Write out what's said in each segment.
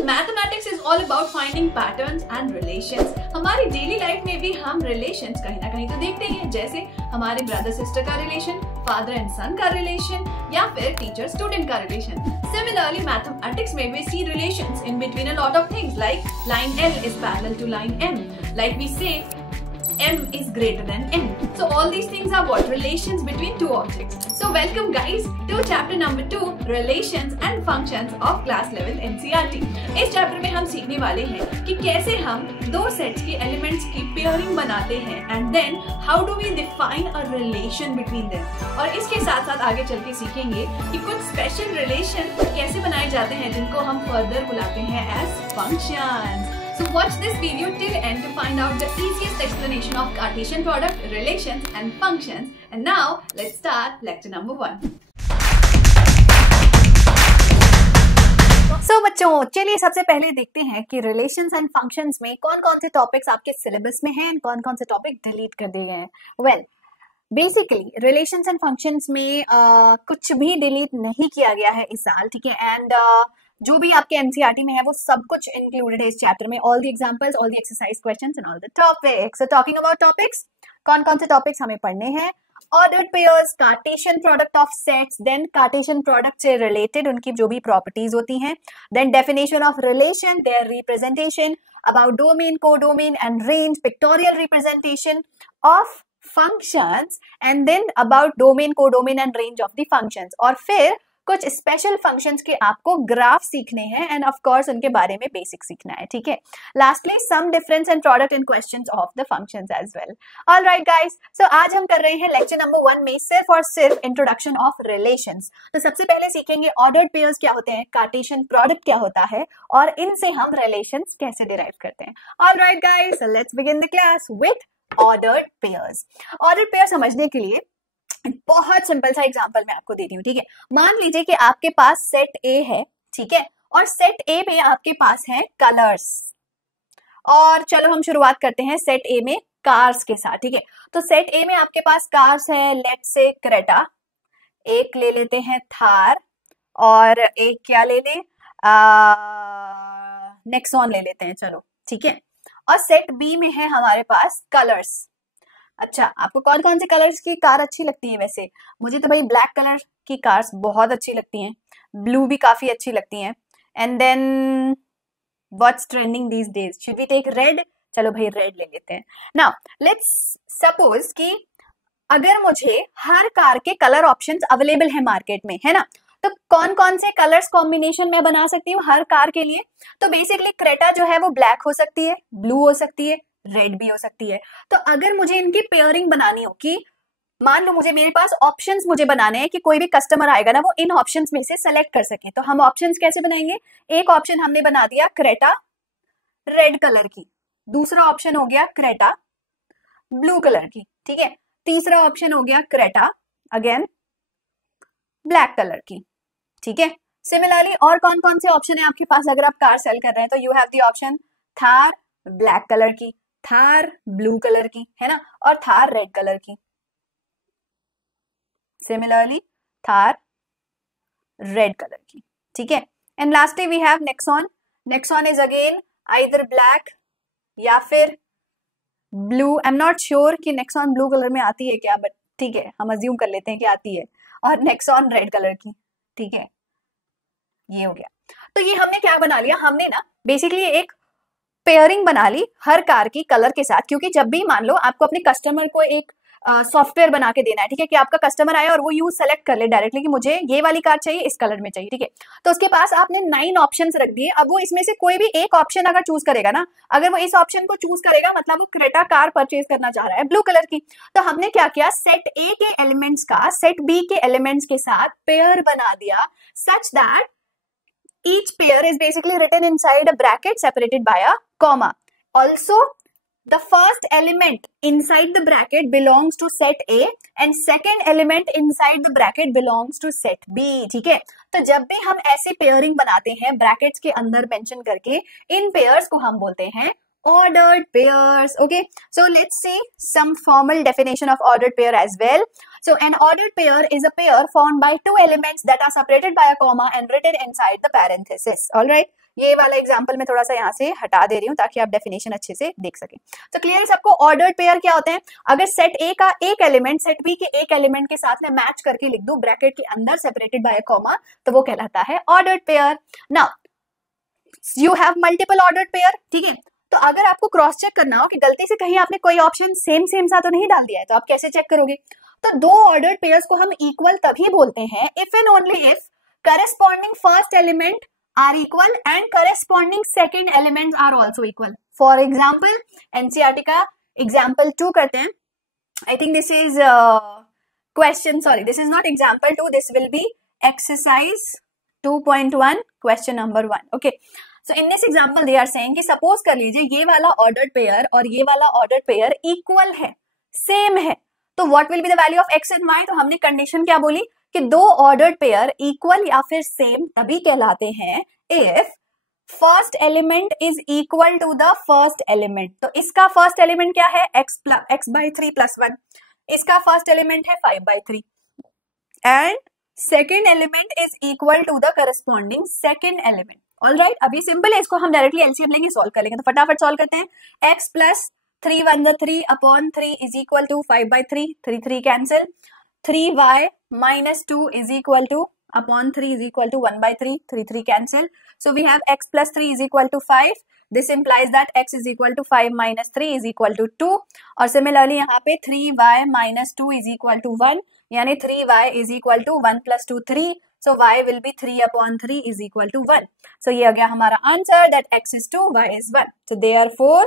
Well, mathematics is all about finding patterns and relations. हमारी daily life में भी हम रिलेशंस कहीं ना कहीं तो देखते ही हैं, जैसे हमारे ब्रदर सिस्टर का रिलेशन, फादर एंड सन का रिलेशन, या फिर टीचर स्टूडेंट का रिलेशन. Similarly, mathematics में we see relations in between a lot of things, like line L is parallel to line M. Like we say, M is greater than N. So all these things are what? Relations between two objects. So welcome guys to chapter number 2, Relations and Functions of Class Level NCERT. इस chapter में हम सीखने वाले हैं कि कैसे हम दो सेट्स के एलिमेंट्स की पेयरिंग बनाते हैं and then how do we define a relation between them. और इसके साथ साथ आगे चल के सीखेंगे कि कुछ स्पेशल रिलेशन कैसे बनाए जाते हैं जिनको हम फर्दर बुलाते हैं as functions. So watch this video till end to find out the easiest explanation of Cartesian product, relations and functions. And now let's start lecture number 1. So बच्चों, चलिए सबसे पहले देखते हैं कि रिलेशंस एंड फंक्शंस में कौन कौन से टॉपिक्स आपके सिलेबस में हैं और कौन कौन से टॉपिक डिलीट कर दिए हैं. Well, basically relations and functions में कुछ भी डिलीट नहीं किया गया है इस साल, ठीक है. एंड जो भी आपके एनसीईआरटी में है वो सब कुछ इंक्लूडेड है इस चैप्टर में. All the examples, all the exercise questions and all the topics. So talking about topics, कौन कौन से टॉपिक्स हमें पढ़ने हैं. Ordered pairs, cartesian product of sets, then Cartesian product से रिलेटेड उनकी जो भी प्रॉपर्टीज होती हैं, then definition of relation, their representation, about domain, codomain and range, pictorial representation of functions, and then about domain, codomain and range of the functions. और फिर कुछ special functions के आपको ग्राफ सीखने हैं एंड ऑफ कोर्स उनके बारे में बेसिक सीखना है, ठीक है. Lastly sum difference and product and quotients of the functions as well. Alright guys, so आज हम कर रहे हैं लेक्चर नंबर 1 में सिर्फ और सिर्फ इंट्रोडक्शन ऑफ रिलेशंस. तो सबसे पहले सीखेंगे ऑर्डर्ड पेयर्स क्या होते हैं, कार्टेशियन प्रोडक्ट क्या होता है और इनसे हम रिलेशंस कैसे डिराइव करते हैं. Alright guys, let's begin the class with ordered pairs. Ordered pair समझने के लिए बहुत सिंपल सा एग्जांपल मैं आपको दे रही हूँ, ठीक है. मान लीजिए कि आपके पास सेट ए है, ठीक है, और सेट ए में आपके पास है कलर्स. और चलो हम शुरुआत करते हैं सेट ए में कार्स के साथ, ठीक है. तो सेट ए में आपके पास कार्स है, लेट्स से क्रेटा, एक ले लेते हैं थार, और एक क्या ले लें, नेक्सॉन ले लेते हैं, चलो ठीक है. और सेट बी में है हमारे पास कलर्स. अच्छा, आपको कौन कौन से कलर्स की कार अच्छी लगती है? वैसे मुझे तो भाई ब्लैक कलर की कार्स बहुत अच्छी लगती हैं, ब्लू भी काफी अच्छी लगती हैं. And then what's trending these days, should we take red? चलो भाई रेड ले लेते हैं. नाउ लेट्स सपोज कि अगर मुझे हर कार के कलर ऑप्शंस अवेलेबल है मार्केट में, है ना, तो कौन कौन से कलर्स कॉम्बिनेशन मैं बना सकती हूँ हर कार के लिए. तो बेसिकली क्रेटा जो है वो ब्लैक हो सकती है, ब्लू हो सकती है, रेड भी हो सकती है. तो अगर मुझे इनकी पेयरिंग बनानी हो कि मान लो मेरे पास ऑप्शंस मुझे बनाने हैं कि कोई भी कस्टमर आएगा ना वो इन ऑप्शंस में से सेलेक्ट कर सके, तो हम ऑप्शंस कैसे बनाएंगे. एक ऑप्शन हमने बना दिया क्रेटा रेड कलर की, दूसरा ऑप्शन हो गया क्रेटा ब्लू कलर की, ठीक है, तीसरा ऑप्शन हो गया क्रेटा अगेन ब्लैक कलर की, ठीक है. सिमिलरली और कौन कौन से ऑप्शन है आपके पास अगर आप कार सेल कर रहे हैं, तो you have the option Thar black colour की, थार ब्लू कलर की, है ना, और थार रेड कलर की. सिमिलरली थार रेड कलर की, ठीक है. And lastly we have Nexon. Nexon is again either black या फिर blue. I am not sure कि नेक्सॉन ब्लू कलर में आती है क्या, बट ठीक है, हम अज्यूम कर लेते हैं कि आती है. और नेक्सॉन रेड कलर की, ठीक है. ये हो गया. तो ये हमने क्या बना लिया, हमने ना बेसिकली एक पेयरिंग बना ली हर कार की कलर के साथ. क्योंकि जब भी मान लो आपको अपने कस्टमर को एक सॉफ्टवेयर बना के देना है, ठीक है, कि आपका कस्टमर आया और वो यूज सेलेक्ट कर ले डायरेक्टली कि मुझे ये वाली कार चाहिए, इस कलर में चाहिए, ठीक है. तो उसके पास आपने 9 ऑप्शंस रख दिए. अब वो इसमें से कोई भी एक ऑप्शन अगर चूज करेगा ना, अगर वो इस ऑप्शन को चूज करेगा मतलब वो क्रेटा कार परचेज करना चाह रहा है ब्लू कलर की. तो हमने क्या किया, सेट ए के एलिमेंट्स का सेट बी के एलिमेंट्स के साथ पेयर बना दिया such that each pair is basically written inside a bracket separated by a comma. Also, the first element inside the bracket belongs to set A and second element inside the bracket belongs to set B. ठीक है. तो जब भी हम ऐसे pairing बनाते हैं brackets के अंदर मेंशन करके, इन पेयर्स को हम बोलते हैं ordered pairs. Okay, so let's see some formal definition of ordered pair as well. So an ordered pair is a pair formed by two elements that are separated by a comma and written inside the parenthesis. All right, ये वाला example मैं थोड़ा सा यहाँ से हटा दे रही हूँ ताकि आप डेफिनेशन अच्छे से देख सकें। तो क्लियर सबको? ऑर्डर्ड पेयर क्या होते हैं? अगर सेट ए का एक एलिमेंट सेट बी के एक एलिमेंट के साथ में मैच करके लिख दूं ब्रैकेट के अंदर सेपरेटेड बाय अ कॉमा, तो वो कहलाता है ordered pair. Now you have multiple ordered pair, ठीक है? तो अगर आपको क्रॉस चेक करना हो कि गलती से कहीं आपने कोई ऑप्शन सेम सा तो नहीं डाल दिया है, तो आप कैसे चेक करोगे? तो दो ऑर्डर्ड पेयर्स को हम इक्वल तभी बोलते हैं if and only if corresponding first element are equal and corresponding second elements are also equal. For example, NCERT का example 2 करते हैं. I think this is question, sorry, this is not example 2, this will be exercise 2.1 question number 1. Okay. So in this example they are saying कि suppose कर लीजिए ये वाला ordered pair और ये वाला ordered pair equal है, same है, तो what will be the value of x and y? तो हमने condition क्या बोली कि दो ऑर्डर्ड पेयर इक्वल या फिर सेम तभी कहलाते हैं if first element is equal to the first element. तो इसका फर्स्ट एलिमेंट क्या है? x/3 + 1, इसका फर्स्ट एलिमेंट है 5/3 and second element is equal to the corresponding second element. Alright, अभी सिंपल है, इसको हम डायरेक्टली एलसीएम लेंगे, सॉल्व कर लेंगे। तो फटाफट सॉल्व करते हैं। x + 3 1 3 upon 3 is equal to 5/3, 3 3 cancel, 3y - 2 is equal to upon 3 is equal to 1/3, 3 3 cancel. So we have x + 3 is equal to 5. This implies that x is equal to 5 - 3 is equal to 2. और similarly यहाँ पे 3y - 2 is equal to 1, यानी 3y is equal to 1 + 2 3. So y will be 3/3 is equal to 1. So ये आ गया हमारा answer that x is 2, y is 1. So therefore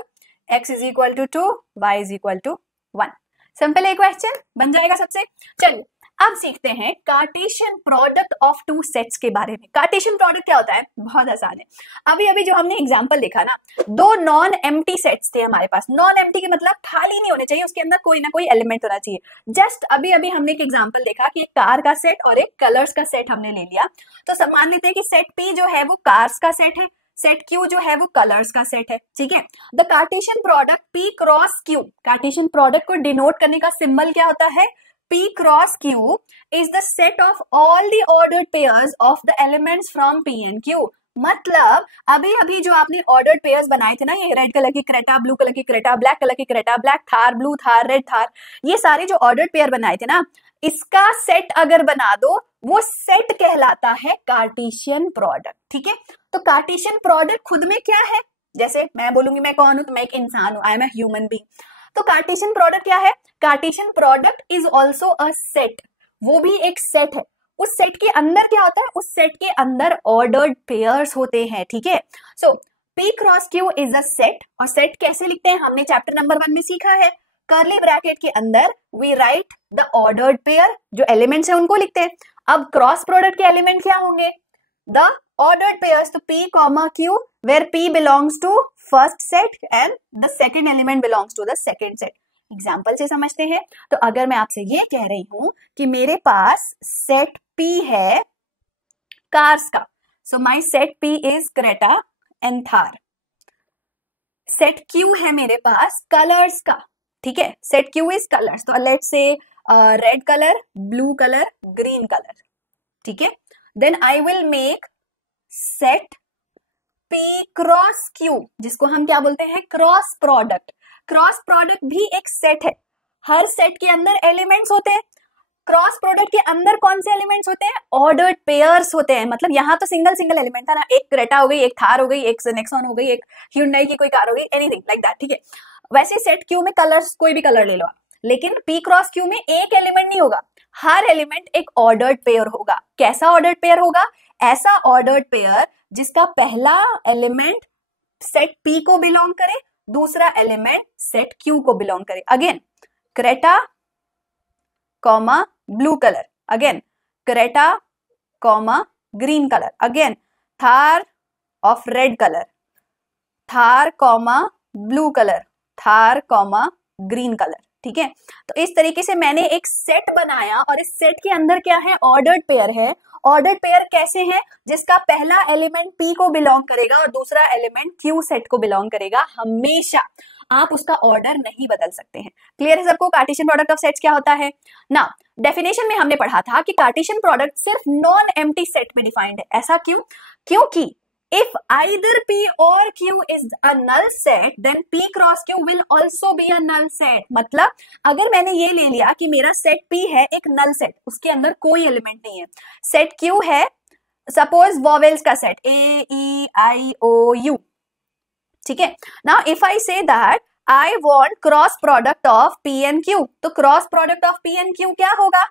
x is equal to 2, y is equal to 1. Simple है, question बन जाएगा सबसे। चलिए अब सीखते हैं Cartesian product of two sets के बारे में। कार्टेशियन प्रोडक्ट क्या होता है? बहुत आसान है। अभी जो हमने एग्जांपल देखा ना, दो नॉन एम्प्टी सेट्स थे हमारे पास। नॉन एम्प्टी के मतलब खाली नहीं होने चाहिए, उसके अंदर कोई ना कोई एलिमेंट होना चाहिए। जस्ट अभी हमने एक एग्जांपल देखा कि एक कार का सेट और एक कलर्स का सेट हमने ले लिया। तो मान लेते हैं कि सेट पी जो है वो कार्स का सेट है, सेट क्यू जो है वो कलर्स का सेट है, ठीक है। The Cartesian product P cross Q, Cartesian product को डिनोट करने का सिंबल क्या होता है? P cross Q is the set of all the ordered pairs of the elements from P and Q. मतलब अभी जो आपने ऑर्डर्ड पेयर्स बनाए थे ना, ये रेड कलर की क्रेटा, ब्लू कलर की क्रेटा, ब्लैक कलर की Creta, black Thar, blue Thar, red Thar, ये सारे जो ऑर्डर्ड पेयर बनाए थे ना, इसका सेट अगर बना दो वो सेट कहलाता है कार्टेशियन प्रोडक्ट, ठीक है। तो कार्टेशियन प्रोडक्ट खुद में क्या है? जैसे मैं बोलूंगी मैं कौन हूं, तो मैं एक इंसान हूं, I am a human being. तो कार्टेशियन प्रोडक्ट क्या है? Cartesian product is also a set, वो भी एक सेट है। उस सेट के अंदर क्या होता है? उस सेट के अंदर ऑर्डर्ड पेयर्स होते हैं, ठीक है। सो P cross Q is a set, और सेट कैसे लिखते हैं हमने चैप्टर नंबर 1 में सीखा है। कर्ली ब्रैकेट के अंदर we write the ordered pair, जो एलिमेंट्स है उनको लिखते हैं। अब क्रॉस प्रोडक्ट के एलिमेंट क्या होंगे? द ordered pairs, तो P, Q, where P belongs to first set and the second element belongs to the second set. Example से समझते हैं। तो अगर मैं आपसे ये कह रही हूं कि मेरे पास सेट P है कार्स का, so my set P is Creta and Thar. Set Q है मेरे पास कलर्स का, ठीक है, सेट Q इज कलर्स, तो let's say red colour, blue colour, green colour, ठीक है। Then I will make set P cross Q, जिसको हम क्या बोलते हैं? Cross product. क्रॉस प्रोडक्ट भी एक सेट है, हर सेट के अंदर एलिमेंट्स होते हैं। क्रॉस प्रोडक्ट के अंदर कौन से एलिमेंट्स होते हैं? ऑर्डर्ड पेयर्स होते हैं। मतलब यहाँ तो सिंगल एलिमेंट था ना, एक क्रेटा हो गई, एक थार हो गई, एक नेक्सॉन हो गई, एक hyundai की कोई कार हो गई, एनीथिंग लाइक दैट, ठीक है। वैसे सेट Q में कलर्स, कोई भी कलर ले लो, लेकिन P क्रॉस Q में एक एलिमेंट नहीं होगा, हर एलिमेंट एक ऑर्डर्ड पेयर होगा। कैसा ऑर्डर्ड पेयर होगा? ऐसा ऑर्डर्ड पेयर जिसका पहला एलिमेंट सेट P को बिलोंग करे, दूसरा एलिमेंट सेट Q को बिलोंग करे। Again Creta comma blue colour, again Creta comma green colour, again Thar of red colour, Thar comma blue colour, Thar comma green colour, ठीक है। तो इस तरीके से मैंने एक सेट बनाया और इस सेट के अंदर क्या है? ऑर्डर्ड पेयर है। ऑर्डर्ड पेयर कैसे है? जिसका पहला एलिमेंट P को बिलोंग करेगा और दूसरा एलिमेंट Q सेट को बिलोंग करेगा। हमेशा आप उसका ऑर्डर नहीं बदल सकते हैं। क्लियर है सबको? कार्टेशियन प्रोडक्ट ऑफ सेट्स क्या होता है ना? डेफिनेशन में हमने पढ़ा था कि कार्टेशियन प्रोडक्ट सिर्फ नॉन एम्प्टी सेट में डिफाइंड है। ऐसा क्यों? क्योंकि if either P or Q is a null set, then P cross Q will also be a null set. मतलब अगर मैंने ये ले लिया कि मेरा सेट P है एक नल सेट, उसके अंदर कोई एलिमेंट नहीं है, सेट Q है सपोज वॉवेल्स का set A E I O U, ठीक है. Now if I say that I want cross product of P and Q, तो cross product of P and Q क्या होगा?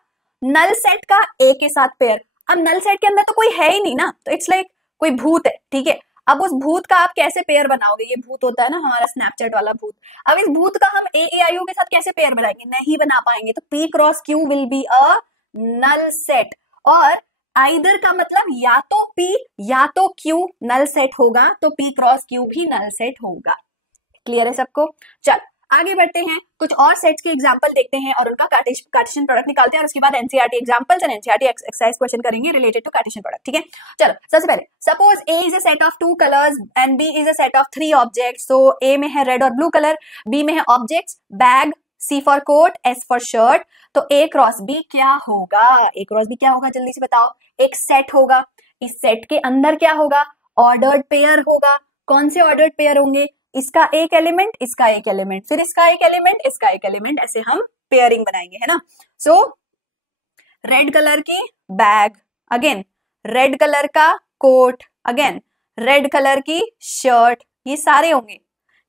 नल सेट का A के साथ पेयर. अब नल सेट के अंदर तो कोई है ही नहीं ना, तो इट्स लाइक कोई भूत है, ठीक है. अब उस भूत का आप कैसे पेयर बनाओगे? ये भूत होता है ना हमारा स्नैपचैट वाला भूत. अब इस भूत का हम AAIO के साथ कैसे पेयर बनाएंगे? नहीं बना पाएंगे. तो P cross Q will be a null set. और आइदर का मतलब या तो P या तो Q नल सेट होगा, तो P क्रॉस Q भी नल सेट होगा. क्लियर है सबको? चल आगे बढ़ते हैं, कुछ और सेट्स के एग्जांपल देखते हैं और उनका कार्टेशियन प्रोडक्ट निकालते हैं, और उसके बाद NCERT examples and NCERT exercise question करेंगे रिलेटेड टू कार्टेशियन प्रोडक्ट. ठीक है, चलो सबसे पहले suppose A is a set of 2 colours and B is a set of 3 objects. So A में है रेड और ब्लू कलर, B में है objects bag, C for coat, S for shirt. तो A क्रॉस B क्या होगा? A cross B क्या होगा जल्दी से बताओ. एक सेट होगा, इस सेट के अंदर क्या होगा? ऑर्डर्ड पेयर होगा. कौन से ऑर्डर्ड पेयर होंगे? इसका एक एलिमेंट, इसका एक एलिमेंट, फिर इसका एक एलिमेंट, इसका एक एलिमेंट, ऐसे हम पेयरिंग बनाएंगे, है ना. सो रेड कलर की बैग, अगेन रेड कलर का कोट, अगेन रेड कलर की शर्ट, ये सारे होंगे,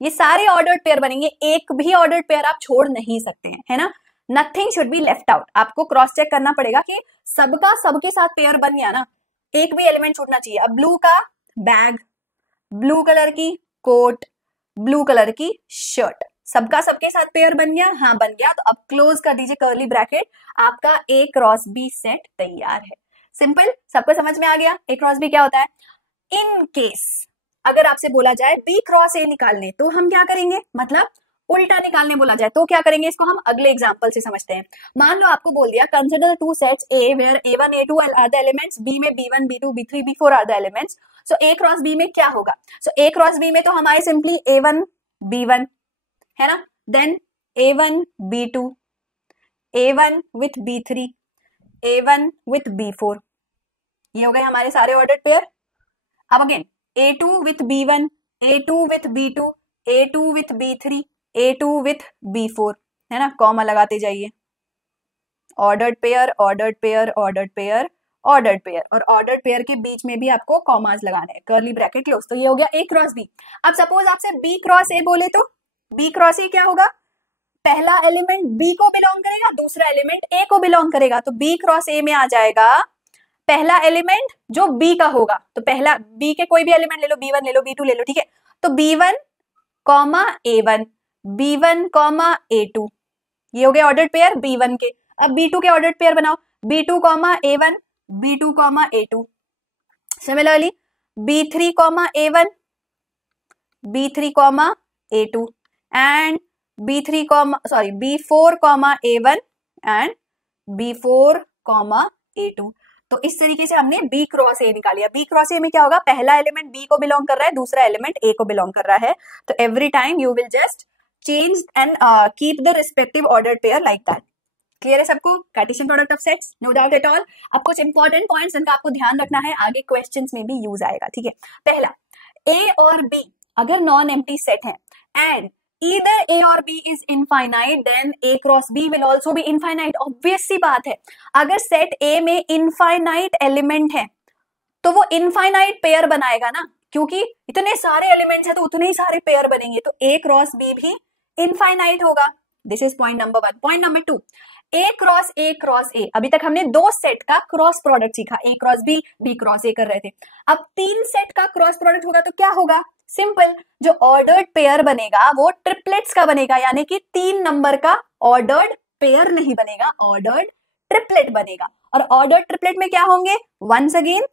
ये सारे ऑर्डर्ड पेयर बनेंगे. एक भी ऑर्डर्ड पेयर आप छोड़ नहीं सकते हैं, है ना. Nothing should be left out. आपको क्रॉस चेक करना पड़ेगा कि सबका सबके साथ पेयर बन गया ना, एक भी एलिमेंट छूटना चाहिए. अब ब्लू का बैग, ब्लू कलर की कोट, ब्लू कलर की शर्ट, सबका सबके साथ पेयर बन गया. हाँ बन गया. तो अब क्लोज कर दीजिए कर्ली ब्रैकेट, आपका A क्रॉस B सेट तैयार है. सिंपल, सबको समझ में आ गया A क्रॉस B क्या होता है. इन केस अगर आपसे बोला जाए B क्रॉस A निकालने, तो हम क्या करेंगे? मतलब उल्टा निकालने बोला जाए तो क्या करेंगे? इसको हम अगले एग्जांपल से समझते हैं. मान लो आपको बोल दिया consider 2 sets A where A1 A2 are the elements, B में B1 B2 B3 B4 are the elements. So A cross B में क्या होगा? सो A क्रॉस B में तो हमारे सिंपली A1 B1 है ना, then A1 B2, A1 with B3, A1 with B4, ये हो गए हमारे सारे ऑर्डर्ड पेयर. अब again A2 with B1, A2 with B2, A2 with B3, A2 with B4, है ना. कॉमा लगाते जाइए. Ordered pair, ordered pair, ordered pair, ordered pair, और ऑर्डर्ड पेयर के बीच में भी आपको कॉमास लगाने हैं, कर्ली ब्रैकेट क्लोज. तो ये हो गया A क्रॉस B. अब सपोज आपसे B क्रॉस A बोले तो B क्रॉस A क्या होगा? पहला एलिमेंट B को बिलोंग करेगा, दूसरा एलिमेंट A को बिलोंग करेगा. तो B क्रॉस A में आ जाएगा पहला एलिमेंट जो B का होगा. तो पहला B के कोई भी एलिमेंट ले लो, B1 ले लो, B2 ले लो, ठीक है. तो B1 comma A1, B1 comma A2, ये हो गए ऑर्डर्ड पेयर B1 के. अब B2 के ऑर्डर्ड पेयर बनाओ, B2 comma A1, B2 comma A2. Similarly B3 comma A1, B3 comma A2 and B3 comma B4 comma A1 and B4 comma A2. तो इस तरीके से हमने B cross A निकालिया. B cross A में क्या होगा? पहला एलिमेंट B को बिलोंग कर रहा है, दूसरा एलिमेंट A को बिलोंग कर रहा है. तो every time you will just change and keep the respective ordered pair like that. Clear है सबको? Cartesian product of sets, no doubt at all. अब कुछ इंपॉर्टेंट पॉइंट्स जिनका आपको ध्यान रखना है, आगे क्वेश्चंस में भी यूज आएगा, ठीक है. पहला, A और B अगर नॉन एम्प्टी सेट है and either A or B is infinite, then A cross B will also be infinite. Obvious सी बात है, अगर सेट A में infinite एलिमेंट है तो वो infinite पेयर बनाएगा ना, क्योंकि इतने सारे एलिमेंट्स है तो उतने ही सारे पेयर बनेंगे. तो A क्रॉस B भी infinite होगा. This is point number 1. Point number 2, A cross A. अभी तक हमने 2 सेट का क्रॉस प्रोडक्ट सीखा, A cross B, B cross A कर रहे थे. अब 3 सेट का क्रॉस प्रोडक्ट होगा तो क्या होगा? सिंपल, जो ऑर्डर्ड पेयर बनेगा वो ट्रिपलेट्स का बनेगा, यानी कि 3 नंबर का ऑर्डर्ड पेयर नहीं बनेगा, ऑर्डर्ड ट्रिपलेट बनेगा. और ऑर्डर्ड ट्रिपलेट में क्या होंगे? वंस अगेन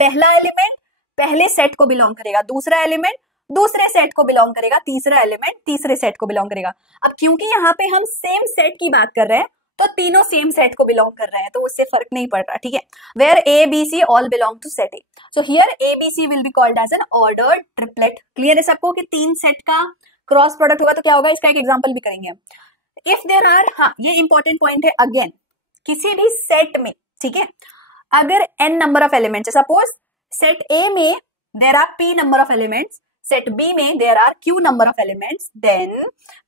पहला एलिमेंट पहले सेट को बिलोंग करेगा, दूसरा एलिमेंट दूसरे सेट को बिलोंग करेगा, तीसरा एलिमेंट तीसरे सेट को बिलोंग करेगा. अब क्योंकि यहाँ पे हम सेम सेट की बात कर रहे हैं तो तीनों सेम सेट को बिलोंग कर रहे हैं, तो उससे फर्क नहीं पड़ रहा, ठीक है. Where A B C all belong to set A. So here A B C will be called as an ordered triplet. Clear है सबको कि 3 सेट का क्रॉस प्रोडक्ट होगा तो क्या होगा? इसका एक एग्जांपल भी करेंगे हम. इफ देयर आर, हाँ ये इंपॉर्टेंट पॉइंट है, अगेन किसी भी सेट में, ठीक है, अगर n नंबर ऑफ एलिमेंट्स है, सपोज सेट A में there are p number of elements, set B में there are q number of elements, then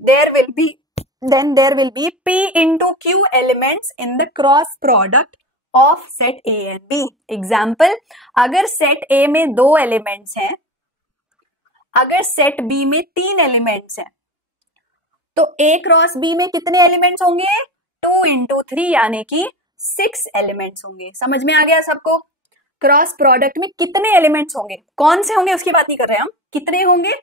there will be p into q elements in the cross product of set A and B. Example, अगर set A में 2 elements हैं, अगर set B में 3 elements हैं, तो A cross B में कितने elements होंगे? 2 into 3 यानी कि 6 एलिमेंट्स होंगे। समझ में आ गया सबको? क्रॉस प्रोडक्ट में कितने एलिमेंट्स होंगे, कौन से होंगे उसकी बात नहीं कर रहे हैं हम, कितने होंगे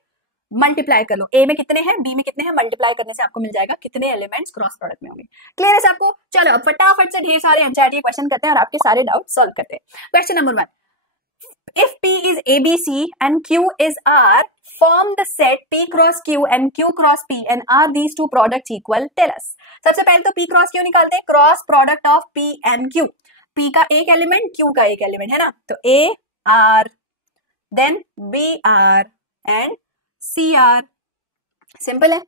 मल्टीप्लाई कर लो, ए में कितने हैं बी में कितने हैं, मल्टीप्लाई करने से आपको मिल जाएगा कितने एलिमेंट्स क्रॉस प्रोडक्ट में होंगे। क्लियर है सबको? चलो अब फटाफट से ढेर सारे एनसीईआरटी क्वेश्चन करते हैं और आपके सारे डाउट सॉल्व करते हैं। Question number 1, if P is ABC and Q is R, form the set P cross Q and Q cross P and are these two products equal? Tell us. सबसे पहले तो P cross Q निकालते हैं, cross product of P and Q। P का एक element, Q का एक element है ना, तो A R, then B R and C R। Simple है।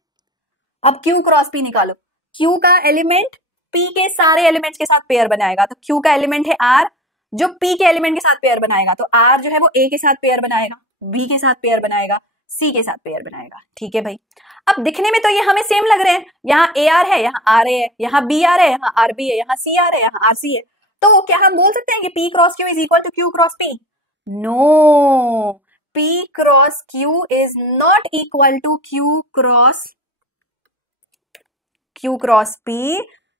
अब Q क्रॉस P निकालो, Q का एलिमेंट P के सारे एलिमेंट्स के साथ पेयर बनाएगा, तो Q का एलिमेंट है R जो P के एलिमेंट के साथ पेयर बनाएगा, तो R जो है वो A के साथ पेयर बनाएगा, B के साथ पेयर बनाएगा, C के साथ पेयर बनाएगा। ठीक है भाई। अब दिखने में तो ये हमें सेम लग रहे हैं, यहाँ AR है, यहाँ RA है, यहाँ BR है, यहाँ RB है, यहाँ CR है, यहाँ RC है, तो क्या हम बोल सकते हैं कि P cross Q is equal to Q cross P? No, P cross Q is not equal to Q cross P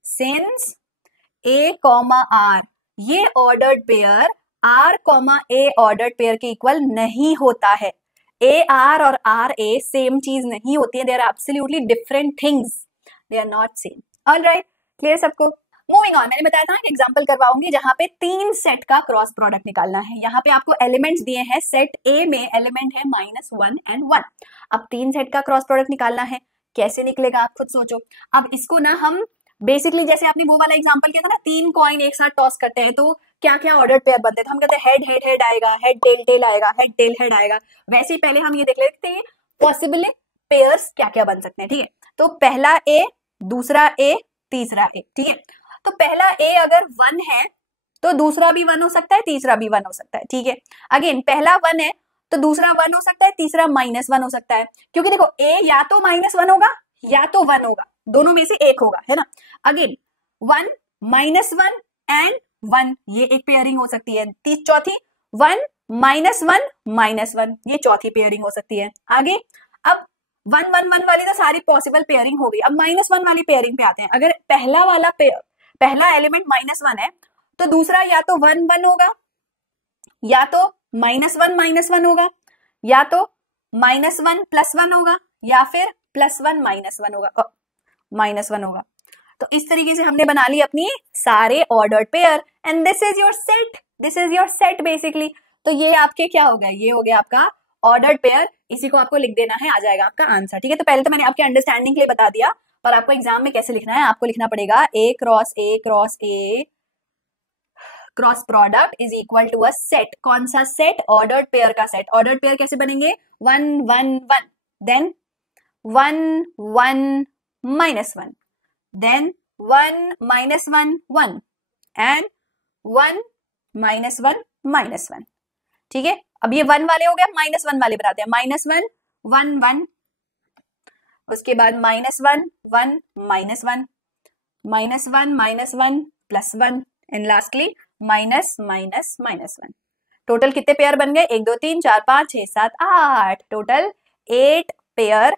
since A comma R ये ordered pair R comma A ordered pair के equal नहीं होता है। AR और RA same चीज नहीं होती है, they are absolutely different things, they are not same. Alright, clear सबको? मूविंग ऑन, मैंने बताया था कि एग्जांपल करवाऊंगी जहां पे 3 सेट का क्रॉस प्रोडक्ट निकालना है। यहाँ पे आपको एलिमेंट्स दिए हैं, सेट A में एलिमेंट है -1 and 1। अब 3 सेट का क्रॉस प्रोडक्ट निकालना है, कैसे निकलेगा आप खुद सोचो। अब इसको ना हम बेसिकली जैसे आपने वो वाला एग्जांपल किया था ना, 3 कॉइन एक साथ टॉस करते हैं तो क्या क्या ऑर्डर पेयर बनते हैं, तो हम कहते हैं हेड हेड हेड आएगा, हेड टेल टेल आएगा, हेड टेल हेड आएगा। वैसे ही पहले हम ये देख लेते हैं पॉसिबल पेयर्स क्या क्या बन सकते हैं। ठीक है, तो पहला A, दूसरा A, तीसरा A। ठीक है, तो पहला A अगर 1 है तो दूसरा भी 1 हो सकता है, तीसरा भी 1 हो सकता है। ठीक है, अगेन पहला 1 है तो दूसरा 1 हो सकता है, तीसरा -1 हो सकता है, क्योंकि देखो A या तो -1 होगा या तो 1 होगा, दोनों में से एक होगा, है ना। अगेन 1 -1 एंड 1 ये एक पेयरिंग हो सकती है। चौथी 1 -1 -1 ये चौथी पेयरिंग हो सकती है। आगे अब 1 1 1 वाली तो सारी पॉसिबल पेयरिंग हो गई। अब -1 वाली पेयरिंग पे आते हैं। अगर पहला एलिमेंट -1 है तो दूसरा या तो 1 1 होगा, या तो -1 -1 होगा, या तो -1 +1 होगा, या फिर +1 -1 होगा, -1 होगा। तो इस तरीके से हमने बना ली अपनी सारे ordered pair and this is your set basically. तो ये आपके क्या हो गया, ये हो गया आपका ऑर्डर्ड पेयर। इसी को आपको लिख देना है, आ जाएगा आपका आंसर। ठीक है, तो पहले तो मैंने आपके अंडरस्टैंडिंग के लिए बता दिया, पर आपको एग्जाम में कैसे लिखना है, आपको लिखना पड़ेगा A cross A cross product is equal to a set. कौन सा सेट? ऑर्डर्ड पेयर का सेट। ऑर्डर्ड पेयर कैसे बनेंगे? 1 1 1 देन 1 1 -1 then 1 -1 1 and 1 -1 -1। ठीक है, अब ये 1 वाले हो गए, -1 वाले बनाते हैं। -1 1 1, उसके बाद -1 1 -1 -1 +1 एंड लास्टली -1। टोटल कितने पेयर बन गए? 1 2 3 4 5 6 7 8, total 8 pair,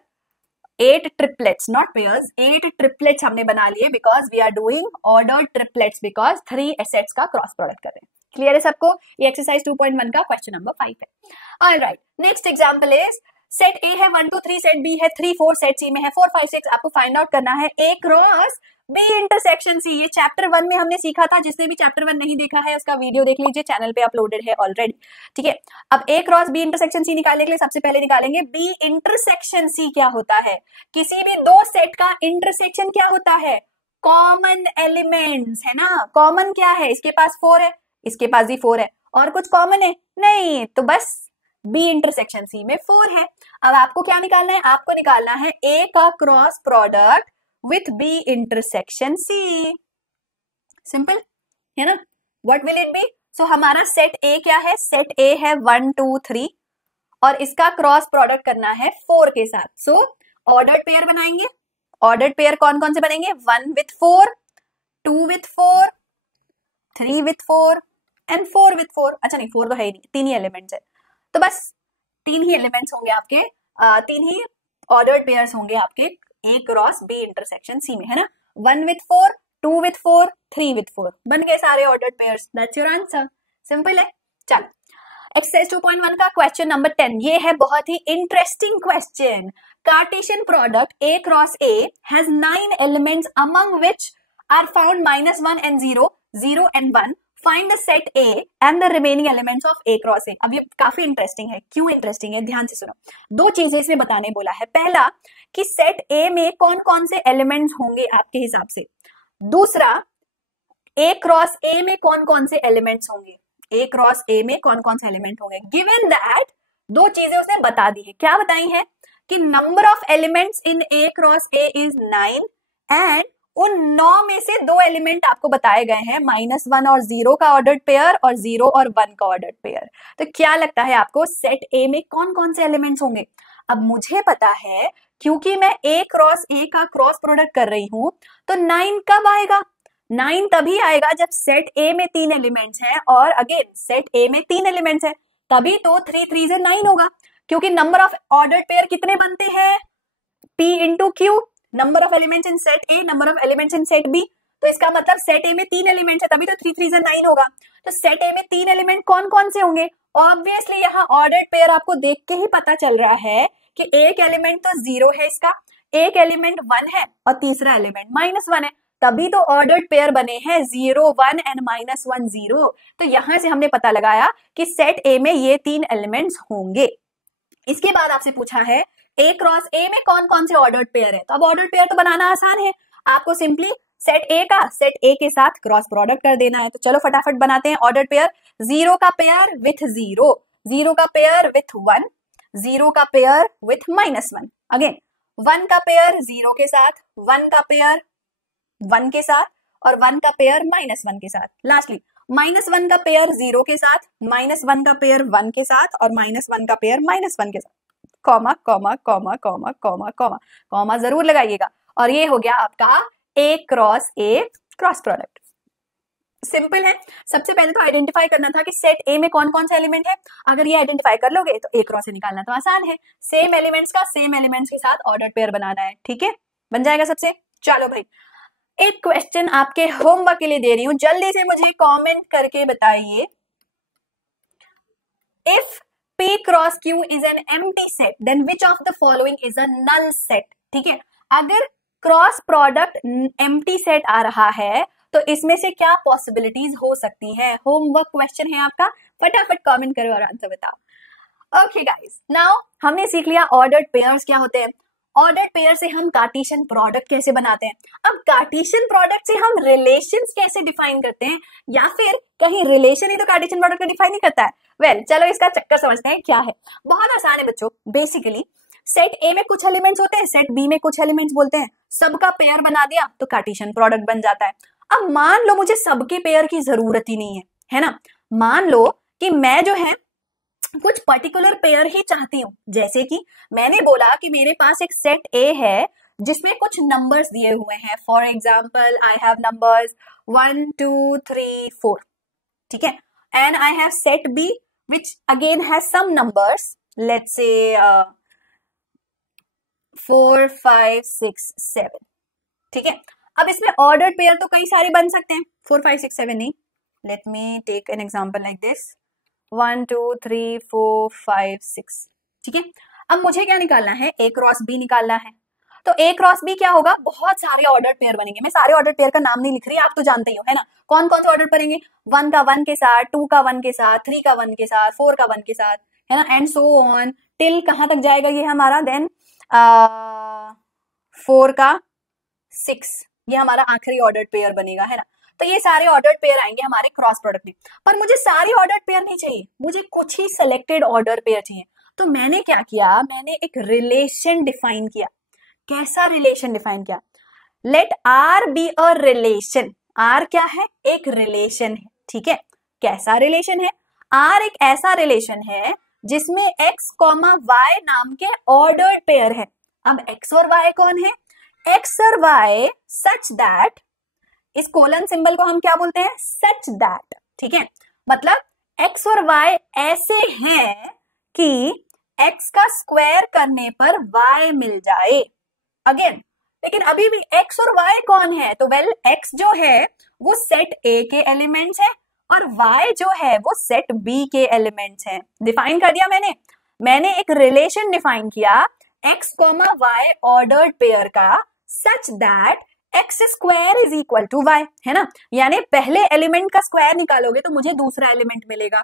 8 triplets, not pairs, 8 triplets हमने बना लिए because we are doing ordered triplets because 3 sets का क्रॉस प्रोडक्ट कर रहे हैं। क्लियर है सबको? ये एक्सरसाइज 2.1 का क्वेश्चन नंबर 5 है। Alright, next example is set A है 1 2 3, सेट B है 3 4, सेट C में है 4 5 6। आपको फाइंड आउट करना है A cross B intersection C। ये चैप्टर 1 में हमने सीखा था, जिसने भी चैप्टर 1 नहीं देखा है उसका वीडियो देख लीजिए, चैनल पे अपलोडेड है ऑलरेडी। ठीक है, अब A cross B intersection C निकालने के लिए सबसे पहले निकालेंगे B इंटरसेक्शन C। क्या होता है? किसी भी 2 सेट का इंटरसेक्शन क्या होता है? कॉमन एलिमेंट्स, है ना। कॉमन क्या है? इसके पास 4 है, इसके पास भी 4 है, और कुछ कॉमन है नहीं, तो बस B इंटरसेक्शन C में 4 है। अब आपको क्या निकालना है? आपको निकालना है A का cross product with B intersection C। Simple है ना। What will it be? So हमारा सेट A क्या है? सेट A है 1 2 3, और इसका क्रॉस प्रोडक्ट करना है 4 के साथ। सो ऑर्डर्ड पेयर बनाएंगे। ऑर्डर्ड पेयर कौन कौन से बनेंगे? 1 with 4, 2 with 4, 3 with 4 and 4 with 4। अच्छा नहीं, 4 तो है ही नहीं, 3 ही एलिमेंट्स है, तो बस 3 ही एलिमेंट्स होंगे आपके, 3 ही ऑर्डर्ड पेयर्स होंगे आपके A cross B intersection C में, है ना। 1 with 4, 2 with 4, 3 with 4 बन गए सारे ordered pairs. That's your answer. Simple है। चल एक्सरसाइज 2.1 का क्वेश्चन नंबर 10, ये है बहुत ही interesting question. Cartesian product A cross A has 9 elements among which are found -1 and 0, 0 and 1. Find the set A and the remaining elements of A cross A. अब ये काफी इंटरेस्टिंग है। क्यों इंटरेस्टिंग है? ध्यान से सुनो। दो चीजें इसमें बताने बोला है। पहला कि सेट A में कौन कौन से एलिमेंट्स होंगे आपके हिसाब से। दूसरा A क्रॉस A में कौन कौन से एलिमेंट्स होंगे। A क्रॉस A में कौन कौन से एलिमेंट होंगे। गिवन दैट दो चीजें उसने बता दी है। क्या बताई है? कि number of elements in A cross A is 9 and उन 9 में से 2 एलिमेंट आपको बताए गए हैं, -1 और 0 का ऑर्डर्ड पेयर और 0 और 1 का ऑर्डर्ड पेयर। तो क्या लगता है आपको सेट A में कौन कौन से एलिमेंट्स होंगे? अब मुझे पता है क्योंकि मैं A क्रॉस A का क्रॉस प्रोडक्ट कर रही हूं, तो 9 कब आएगा? 9 तभी आएगा जब सेट A में 3 एलिमेंट्स हैं और अगेन सेट A में 3 एलिमेंट्स हैं, तभी तो 3 3 से 9 होगा। क्योंकि नंबर ऑफ ऑर्डर्ड पेयर कितने बनते हैं? P into Q, number of elements in set A, number of elements in set B। तो इसका मतलब सेट A में 3 एलिमेंट्स है, तभी तो 3 3 से 9 होगा। तो सेट A में 3 एलिमेंट कौन कौन से होंगे? ऑब्वियसली यहाँ ऑर्डर्ड पेयर आपको देख के ही पता चल रहा है कि एक एलिमेंट तो 0 है इसका, एक एलिमेंट 1 है और तीसरा एलिमेंट -1 है, तभी तो ऑर्डर्ड पेयर बने हैं 0 1 एंड -1 0। तो यहां से हमने पता लगाया कि सेट A में ये 3 एलिमेंट्स होंगे। इसके बाद आपसे पूछा है A क्रॉस A में कौन कौन से ऑर्डर्ड पेयर है। तो अब ऑर्डर्ड पेयर तो बनाना आसान है, आपको सिंपली सेट A का सेट A के साथ क्रॉस प्रोडक्ट कर देना है। तो चलो फटाफट बनाते हैं ऑर्डर्ड पेयर। 0 का पेयर विथ 0, 0 का पेयर विथ 1, 0 का पेयर विथ -1, अगेन 1 का पेयर 0 के साथ, 1 का पेयर 1 के साथ और 1 का पेयर -1 के साथ। लास्टली -1 का पेयर 0 के साथ, -1 का पेयर 1 के साथ और -1 का पेयर -1 के साथ। Comma comma comma comma comma comma comma जरूर लगाइएगा। और ये हो गया आपका A cross A cross product. Simple है। सबसे पहले तो आइडेंटिफाई करना था कि सेट A में कौन कौन से एलिमेंट है। अगर ये आइडेंटिफाई कर लोगे तो A क्रॉस A निकालना तो आसान है। सेम एलिमेंट्स का सेम एलिमेंट्स के साथ ऑर्डर्ड पेयर बनाना है, ठीक है, बन जाएगा सबसे। चलो भाई, एक क्वेश्चन आपके होमवर्क के लिए दे रही हूं, जल्दी से मुझे कमेंट करके बताइए। If P cross Q is an empty set, then which of the following is a null set? ठीक है, अगर क्रॉस प्रोडक्ट empty set आ रहा है तो इसमें से क्या पॉसिबिलिटीज हो सकती हैं? होमवर्क क्वेश्चन है आपका, फटाफट कमेंट करो और आंसर बताओ। ओके गाइस, नाउ हमने सीख लिया ऑर्डर्ड पेयर्स क्या होते हैं। ऑर्डर्ड पेयर से हम कार्टेशियन प्रोडक्ट कैसे बनाते हैं। अब कार्टेशियन प्रोडक्ट से हम रिलेशंस कैसे डिफाइन करते हैं, या फिर कहीं रिलेशन ही तो कार्टेशियन प्रोडक्ट को डिफाइन नहीं करता है। वेल, चलो इसका चक्कर समझते हैं क्या है। बहुत आसान है बच्चों। बेसिकली सेट A में कुछ एलिमेंट्स होते हैं, सेट B में कुछ एलिमेंट्स बोलते हैं, सबका पेयर बना दिया तो कार्टेशियन प्रोडक्ट बन जाता है। अब मान लो मुझे सबके पेयर की जरूरत ही नहीं है ना। मान लो कि मैं जो है कुछ पर्टिकुलर पेयर ही चाहती हूं। जैसे कि मैंने बोला कि मेरे पास एक सेट A है जिसमें कुछ नंबर्स दिए हुए हैं। For example I have numbers 1 2 3 4, ठीक है, and I have set B which again has some numbers, let's say 4 5 6 7, ठीक है। अब इसमें ऑर्डर्ड पेयर तो कई सारे बन सकते हैं, 4 5 6 7 नहीं। Let me take an example like this 1 2 3 4 5 6, ठीक है। अब मुझे क्या निकालना है? A क्रॉस B निकालना है। तो A क्रॉस B क्या होगा? बहुत सारे ऑर्डर्ड पेयर बनेंगे। मैं सारे ऑर्डर्ड पेयर का नाम नहीं लिख रही, आप तो जानते ही हो, है ना। कौन कौन से ऑर्डर बनेंगे? 1 का 1 के साथ, 2 का 1 के साथ, 3 का 1 के साथ, 4 का 1 के साथ, है ना, एंड सो ऑन टिल कहां तक जाएगा ये हमारा, देन 4 का 6, ये हमारा आखिरी ऑर्डर्ड पेयर बनेगा, है ना। तो ये सारे ऑर्डर्ड पेयर आएंगे हमारे क्रॉस प्रोडक्ट में। पर मुझे सारे ऑर्डर्ड पेयर नहीं चाहिए, मुझे कुछ ही सिलेक्टेड ऑर्डर पेयर चाहिए। तो मैंने क्या किया? मैंने एक रिलेशन डिफाइन किया। कैसा रिलेशन डिफाइन किया? Let R be a relation. R क्या है? एक रिलेशन है, ठीक है। कैसा रिलेशन है? R एक ऐसा रिलेशन है जिसमें x, y नाम के ऑर्डर्ड पेयर है। अब x और y कौन है? x और y सच दैट, इस कोलन सिंबल को हम क्या बोलते हैं? सच दैट, ठीक है। मतलब x और y ऐसे हैं कि x का स्क्वायर करने पर y मिल जाए। अगेन, लेकिन अभी भी x और y कौन है? तो वेल x जो है वो सेट A के एलिमेंट्स है और y जो है वो सेट B के एलिमेंट्स हैं। डिफाइन कर दिया मैंने एक रिलेशन डिफाइन किया x, y ऑर्डर्ड पेयर का such that x square is equal to y, है ना। यानी पहले एलिमेंट का स्क्वायर निकालोगे तो मुझे दूसरा एलिमेंट मिलेगा,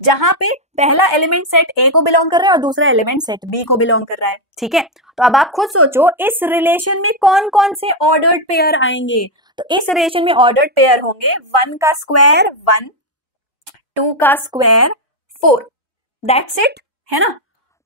जहां पे पहला एलिमेंट सेट A को बिलोंग कर रहा है और दूसरा एलिमेंट सेट B को बिलोंग कर रहा है, ठीक है। तो अब आप खुद सोचो इस रिलेशन में कौन कौन से ऑर्डर्ड पेयर आएंगे। तो इस रिलेशन में ऑर्डर्ड पेयर होंगे 1 का स्क्वायर 1, 2 का स्क्वायर 4, दैट्स इट, है ना।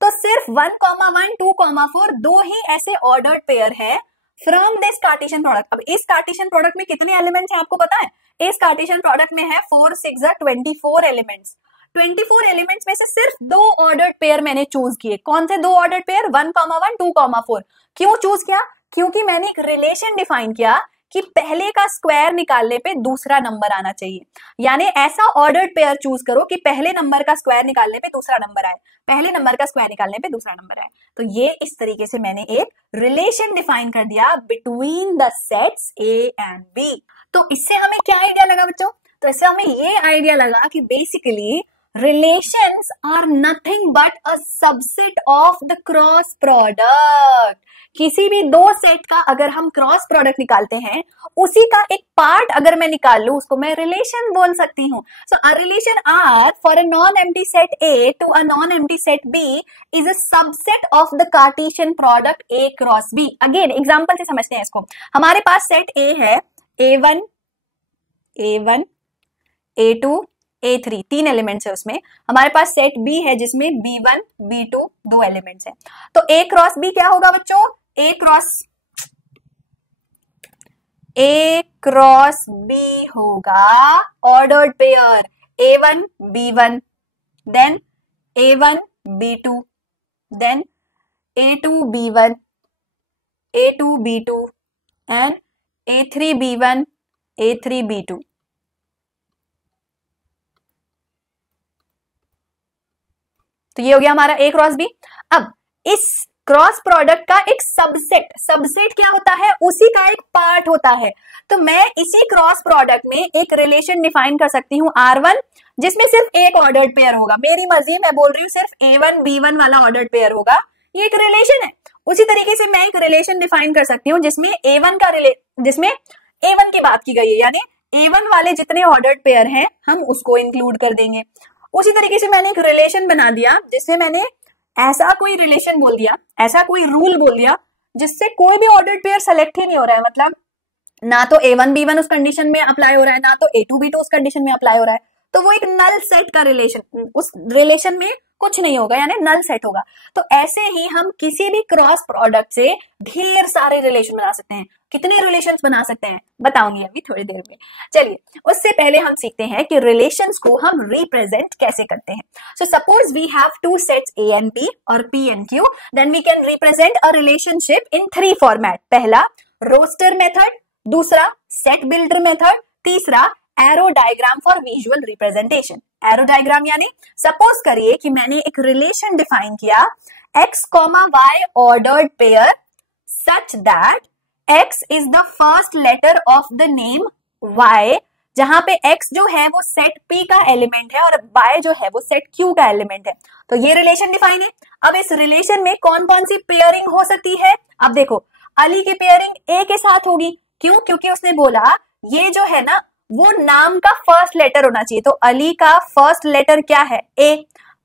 तो सिर्फ 1, 1, 2, 4 दो ही ऐसे ऑर्डर्ड पेयर है फ्रॉम दिस कार्टेशियन प्रोडक्ट। अब इस कार्टेशियन प्रोडक्ट में कितने एलिमेंट्स हैं आपको पता है? इस कार्टेशियन प्रोडक्ट में है 4, 6 24 एलिमेंट्स। 24 एलिमेंट्स में से सिर्फ दो ऑर्डर्ड पेयर मैंने चूज किए। कौन से दो ऑर्डर्ड पेयर? 1, 1, 2, 4। क्यों चूज किया? क्योंकि मैंने एक रिलेशन डिफाइन किया कि पहले का स्क्वायर निकालने पे दूसरा नंबर आना चाहिए। यानी ऐसा ऑर्डर्ड पेयर चूज करो कि पहले नंबर का स्क्वायर निकालने पे दूसरा नंबर आए, पहले नंबर का स्क्वायर निकालने पे दूसरा नंबर आए। तो ये इस तरीके से मैंने एक रिलेशन डिफाइन कर दिया between the sets A and B। तो इससे हमें क्या आइडिया लगा बच्चों? तो इससे हमें ये आइडिया लगा कि basically relations are nothing but a subset of the cross product। किसी भी दो सेट का अगर हम क्रॉस प्रोडक्ट निकालते हैं, उसी का एक पार्ट अगर मैं निकाल लूं, उसको मैं रिलेशन बोल सकती हूँ। So a relation R for a non-empty set A to a non-empty set B is a subset of the Cartesian product A cross B। Again example से समझते हैं इसको। हमारे पास सेट A है A1, A2, A3, 3 एलिमेंट्स है उसमें। हमारे पास set B है जिसमें B1, B2 दो एलिमेंट्स हैं। तो A क्रॉस B क्या होगा बच्चों? A क्रॉस B होगा ordered pair A1, B1, then A1, B2, then A2, B1, A2, B2 and A3, B1, A3, B2। तो ये हो गया हमारा A क्रॉस B। अब इस क्रॉस प्रोडक्ट का एक सबसेट क्या होता है? उसी का एक पार्ट होता है। तो मैं इसी क्रॉस प्रोडक्ट में एक रिलेशन डिफाइन कर सकती हूँ R1, जिसमें सिर्फ एक ऑर्डर्ड पेयर होगा। मेरी मर्जी, मैं बोल रही हूँ सिर्फ A1, B1 वाला ऑर्डर्ड पेयर होगा। ये एक रिलेशन है। उसी तरीके से मैं एक रिलेशन डिफाइन कर सकती हूँ जिसमें जिसमें A1 की बात की गई है, यानी A1 वाले जितने ऑर्डर्ड पेयर हैं हम उसको इंक्लूड कर देंगे। उसी तरीके से मैंने एक रिलेशन बना दिया जिससे मैंने ऐसा कोई रिलेशन बोल दिया, ऐसा कोई रूल बोल दिया जिससे कोई भी ऑर्डर्ड पेयर सेलेक्ट ही नहीं हो रहा है। मतलब ना तो A1, B1 उस कंडीशन में अप्लाई हो रहा है, ना तो A2, B2 उस कंडीशन में अप्लाई हो रहा है। तो वो एक नल सेट का रिलेशन, उस रिलेशन में कुछ नहीं होगा, यानी नल सेट होगा। तो ऐसे ही हम किसी भी क्रॉस प्रोडक्ट से ढेर सारे रिलेशन बना सकते हैं। कितने रिलेशंस बना सकते हैं बताऊंगी अभी थोड़ी देर में। चलिए उससे पहले हम सीखते हैं कि रिलेशंस को हम रिप्रेजेंट कैसे करते हैं। So suppose we have two sets A and B और P and Q, then we can represent a relationship in 3 format. पहला रोस्टर मेथड, दूसरा सेट बिल्डर मेथड, तीसरा arrow diagram for visual representation. Arrow diagram यानी suppose करिए कि मैंने एक relation define किया x, y ordered pair such that x is the first letter of the name y, जहां पे x जो है वो सेट P का एलिमेंट है और y जो है वो सेट Q का एलिमेंट है। तो ये रिलेशन डिफाइन है। अब इस रिलेशन में कौन कौन सी पेयरिंग हो सकती है? अब देखो, अली की पेयरिंग A के साथ होगी। क्यों? क्योंकि उसने बोला ये जो है ना वो नाम का फर्स्ट लेटर होना चाहिए। तो अली का फर्स्ट लेटर क्या है? A।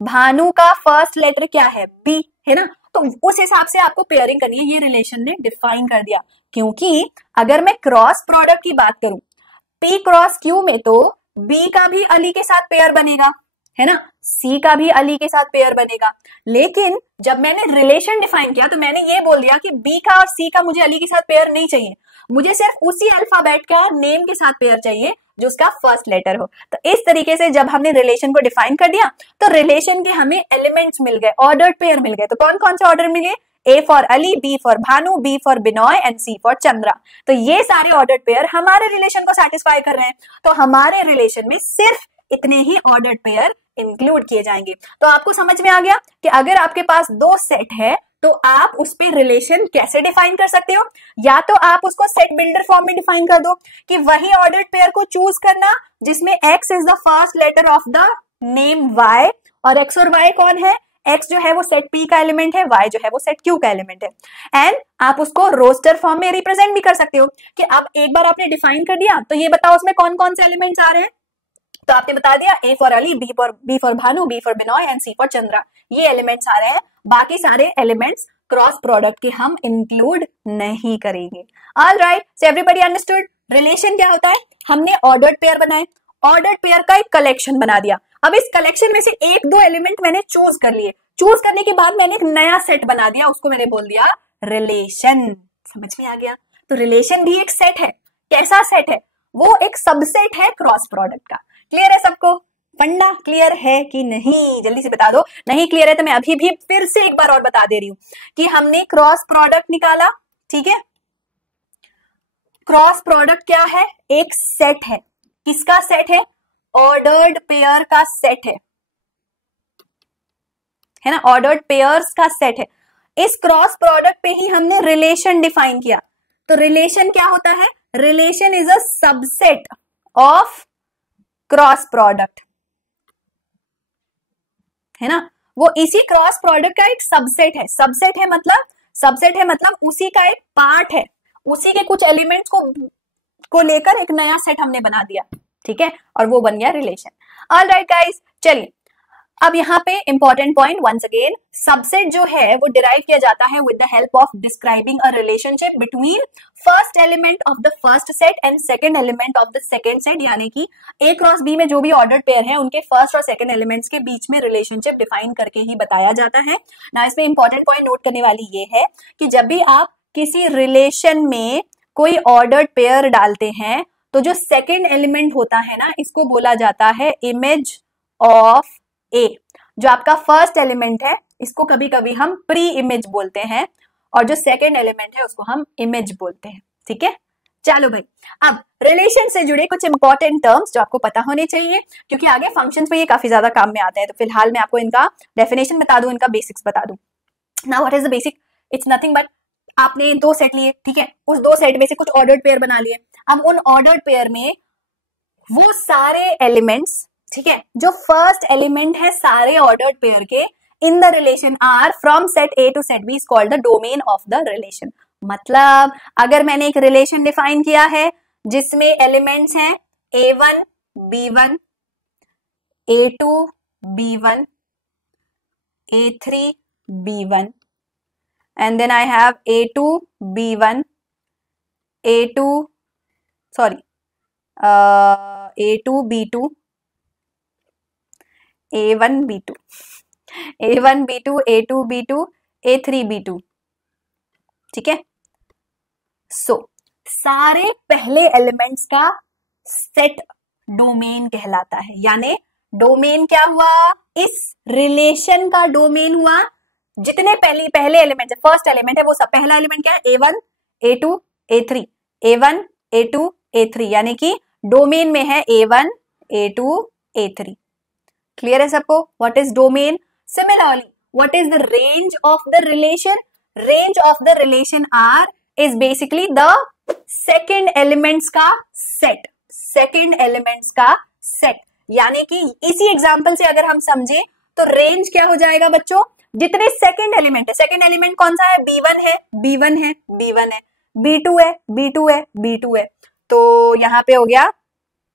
भानु का फर्स्ट लेटर क्या है? B, है ना। तो उस हिसाब से आपको पेयरिंग करनी है। ये रिलेशन ने डिफाइन कर दिया। क्योंकि अगर मैं क्रॉस प्रोडक्ट की बात करूं P क्रॉस Q में, तो B का भी अली के साथ पेयर बनेगा, है ना, सी का भी अली के साथ पेयर बनेगा। लेकिन जब मैंने रिलेशन डिफाइन किया तो मैंने ये बोल दिया कि बी का और सी का मुझे अली के साथ पेयर नहीं चाहिए, मुझे सिर्फ उसी अल्फाबेट का नेम के साथ पेयर चाहिए जो उसका फर्स्ट लेटर हो। तो इस तरीके से जब हमने रिलेशन को डिफाइन कर दिया तो रिलेशन के हमें एलिमेंट्स मिल गए, ऑर्डर्ड पेयर मिल गए। तो कौन कौन से ऑर्डर मिले? A for Ali, B for Bhanu, B for Binoy and C for Chandra. तो ये सारे ऑर्डर्ड पेयर हमारे रिलेशन को सेटिस्फाई कर रहे हैं। तो हमारे रिलेशन में सिर्फ इतने ही ऑर्डर्ड पेयर इंक्लूड किए जाएंगे। तो आपको समझ में आ गया कि अगर आपके पास दो सेट है तो आप उस पे रिलेशन कैसे डिफाइन कर सकते हो। या तो आप उसको सेट बिल्डर फॉर्म में डिफाइन कर दो कि वही ऑर्डर्ड पेयर को चूज करना जिसमें x is the first letter of the name y, और x और y कौन है? x जो है वो सेट P का एलिमेंट है, y जो है वो सेट Q का एलिमेंट है। एंड आप उसको रोस्टर फॉर्म में रिप्रेजेंट भी कर सकते हो कि अब एक बार आपने डिफाइन कर दिया तो ये बताओ उसमें कौन कौन से एलिमेंट्स आ रहे हैं। तो आपने बता दिया A for Ali, B for Bhanu, B for Binoy and C for Chandra, ये एलिमेंट्स आ रहे हैं। बाकी सारे एलिमेंट्स क्रॉस प्रोडक्ट के हम इंक्लूड नहीं करेंगे। Alright, so everybody understood relation क्या होता है? हमने ऑर्डर्ड पेयर बनाए, ऑर्डर्ड पेयर का एक कलेक्शन बना दिया। अब इस कलेक्शन में से एक दो एलिमेंट मैंने चूज कर लिए, चूज करने के बाद मैंने एक नया सेट बना दिया, उसको मैंने बोल दिया रिलेशन। समझ में आ गया? तो रिलेशन भी एक सेट है। कैसा सेट है? वो एक सबसेट है क्रॉस प्रोडक्ट का। क्लियर है सबको? फंडा क्लियर है कि नहीं? जल्दी से बता दो। नहीं क्लियर है तो मैं अभी भी फिर से एक बार और बता दे रही हूं कि हमने क्रॉस प्रोडक्ट निकाला, ठीक है। क्रॉस प्रोडक्ट क्या है? एक सेट है। किसका सेट है? ऑर्डर्ड पेयर का सेट है ना, ऑर्डर्ड पेयर्स का सेट है। इस क्रॉस प्रोडक्ट पे ही हमने रिलेशन डिफाइन किया। तो रिलेशन क्या होता है? Relation is a subset of cross product, है ना। वो इसी क्रॉस प्रोडक्ट का एक सबसेट है। सबसेट है मतलब उसी का एक पार्ट है, उसी के कुछ एलिमेंट्स को लेकर एक नया सेट हमने बना दिया, ठीक है, और वो बन गया रिलेशन। ऑलराइट गाइस, चलिए अब यहाँ पे important point once again, subset जो है वो डिराइव किया जाता है with the help of describing a relationship between first element of the first set and second element of the second set. यानी कि A क्रॉस B में जो भी ऑर्डर्ड पेयर है उनके फर्स्ट और सेकंड एलिमेंट्स के बीच में रिलेशनशिप डिफाइन करके ही बताया जाता है ना। इसमें इंपॉर्टेंट पॉइंट नोट करने वाली ये है कि जब भी आप किसी रिलेशन में कोई ऑर्डर्ड पेयर डालते हैं तो जो सेकेंड एलिमेंट होता है ना, इसको बोला जाता है इमेज ऑफ A। जो आपका फर्स्ट एलिमेंट है इसको कभी कभी हम प्री इमेज बोलते हैं और जो सेकेंड एलिमेंट है उसको हम इमेज बोलते हैं, ठीक है। चलो भाई, अब रिलेशन से जुड़े कुछ इंपॉर्टेंट टर्म्स जो आपको पता होने चाहिए क्योंकि आगे फंक्शंस में ये काफी ज्यादा काम में आते हैं। तो फिलहाल मैं आपको इनका डेफिनेशन बता दूं, इनका बेसिक्स बता दूं। Now what is the basic? It's nothing but आपने दो सेट लिए, ठीक है, उस दो सेट में से कुछ ऑर्डर्ड पेयर बना लिए। अब उन ऑर्डर्ड पेयर में वो सारे एलिमेंट्स, ठीक है, जो फर्स्ट एलिमेंट है सारे ऑर्डर्ड पेयर के in the relation R from set A to set B is called the domain of the relation. मतलब अगर मैंने एक रिलेशन डिफाइन किया है जिसमें एलिमेंट्स हैं A1 B1 A2 B1 A3 B1 and then I have A2 B1 A2 A2 B2 A1 B2 A1 B2 A2 B2 A3 B2, ठीक है। सो सारे पहले एलिमेंट्स का सेट डोमेन कहलाता है। यानी डोमेन क्या हुआ? इस रिलेशन का डोमेन हुआ जितने पहले एलिमेंट है, फर्स्ट एलिमेंट है वो सब। पहला एलिमेंट क्या है? A1 A2 A3 A1 A2 A3, यानी कि डोमेन में है A1 A2 A3। क्लियर है सबको? What is domain? Similarly what is the range of the relation? Range of the relation R is basically the second elements का set, second elements का set. यानी कि इसी एग्जांपल से अगर हम समझे तो रेंज क्या हो जाएगा बच्चों? जितने सेकेंड एलिमेंट है, सेकेंड एलिमेंट कौन सा है? B1 है B1 है B1 है, B2 है B2 है B2 है, तो यहां पे हो गया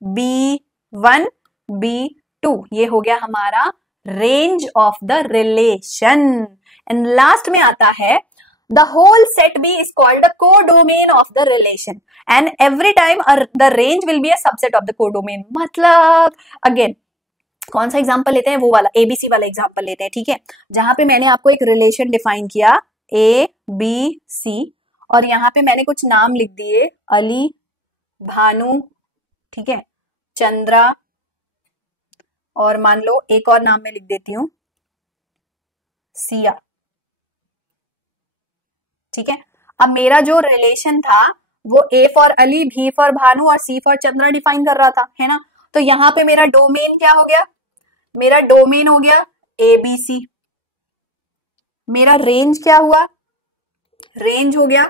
B1 B2, ये हो गया हमारा range of the relation. And last में आता है the whole set B is called a codomain of the relation and every time the range will be a subset of the codomain। मतलब again कौन सा एग्जाम्पल लेते हैं, वो वाला एबीसी वाला एग्जाम्पल लेते हैं, ठीक है, जहां पे मैंने आपको एक रिलेशन डिफाइन किया ए बी सी, और यहाँ पे मैंने कुछ नाम लिख दिए, अली, भानु, ठीक है, चंद्रा, और मान लो एक और नाम मैं लिख देती हूं, सिया, ठीक है। अब मेरा जो रिलेशन था वो A for Ali, B for Bhanu और सी फॉर चंद्रा डिफाइन कर रहा था, है ना। तो यहाँ पे मेरा डोमेन क्या हो गया, मेरा डोमेन हो गया एबीसी। मेरा रेंज क्या हुआ, रेंज हो गया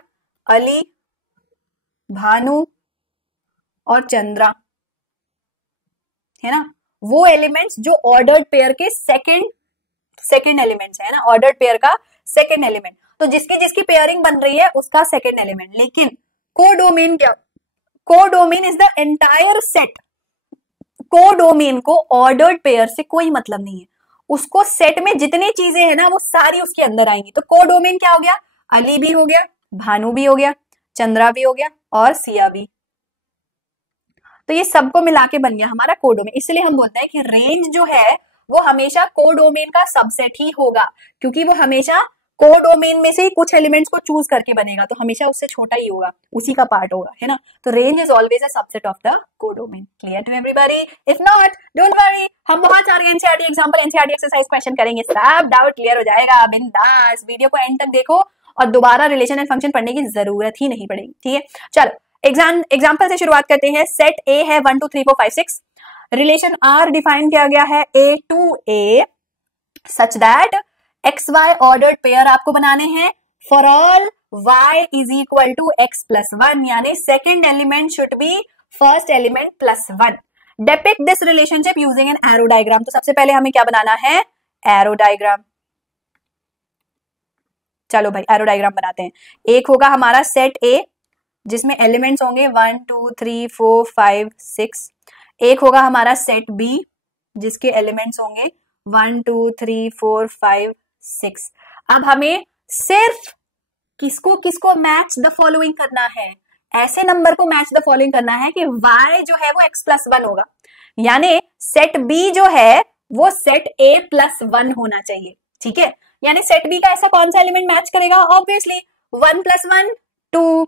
अली, भानु और चंद्रा, है ना। वो एलिमेंट्स जो ऑर्डर्ड पेयर के सेकंड एलिमेंट्स है ना, ऑर्डर्ड पेयर का सेकंड एलिमेंट, तो जिसकी जिसकी पेयरिंग बन रही है उसका सेकंड एलिमेंट। लेकिन कोडोमेन क्या, codomain is the entire set. Codomain को ऑर्डर्ड पेयर से कोई मतलब नहीं है, उसको सेट में जितनी चीजें हैं ना वो सारी उसके अंदर आएंगी। तो कोडोमेन क्या हो गया, अली भी हो गया, भानु भी हो गया, चंद्रा भी हो गया और सिया भी। तो ये सबको मिला के बन गया हमारा कोडोमेन। इसलिए हम बोलते हैं कि रेंज जो है वो हमेशा कोडोमेन का सबसेट ही होगा, क्योंकि वो हमेशा कोडोमेन में से ही कुछ एलिमेंट्स को चूज करके बनेगा, तो हमेशा उससे छोटा ही होगा, उसी का पार्ट होगा, है ना। तो range is always a subset of the codomain. Clear to everybody? If not don't worry, हम बहुत सारे NCERT example, NCERT exercise question करेंगे, सब डाउट क्लियर हो जाएगा बिंदास। वीडियो को एंड तक देखो और दोबारा रिलेशन एंड फंक्शन पढ़ने की जरूरत ही नहीं पड़ेगी, ठीक है। चलो एग्जाम्पल से शुरुआत करते हैं। सेट ए है 1 2 3 4 5 6, रिलेशन आर डिफाइन किया गया है A to A such that x y ordered pair आपको बनाने हैं for all y is equal to x plus 1, यानी second element should be first element plus 1। Depict this relationship using an arrow diagram. तो सबसे पहले हमें क्या बनाना है, एरो डायग्राम। चलो भाई एरो डायग्राम बनाते हैं। एक होगा हमारा सेट ए जिसमें एलिमेंट्स होंगे 1 2 3 4 5 6। एक होगा हमारा सेट बी जिसके एलिमेंट्स होंगे 1 2 3 4 5 6। अब हमें सिर्फ किसको किसको मैच द फॉलोइंग करना है, ऐसे नंबर को मैच द फॉलोइंग करना है कि y जो है वो x प्लस 1 होगा, यानी सेट b जो है वो सेट a प्लस 1 होना चाहिए, ठीक है। यानी सेट b का ऐसा कौन सा एलिमेंट मैच करेगा, obviously 1 plus 1 2,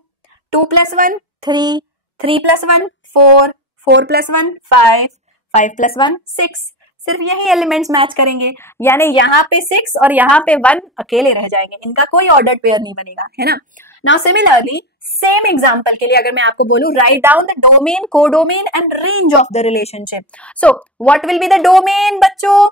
2 plus 1 3, 3 plus 1 4, 4 plus 1 5, 5 plus 1 6, सिर्फ यही एलिमेंट्स मैच करेंगे। यानी यहाँ पे 6 और यहाँ पे 1 अकेले रह जाएंगे, इनका कोई ऑर्डर्ड पेयर नहीं बनेगा, है ना। नाउ सिमिलरली सेम एग्जांपल के लिए अगर मैं आपको बोलूं write down the domain, codomain and range of the relationship. So what will be the domain बच्चों,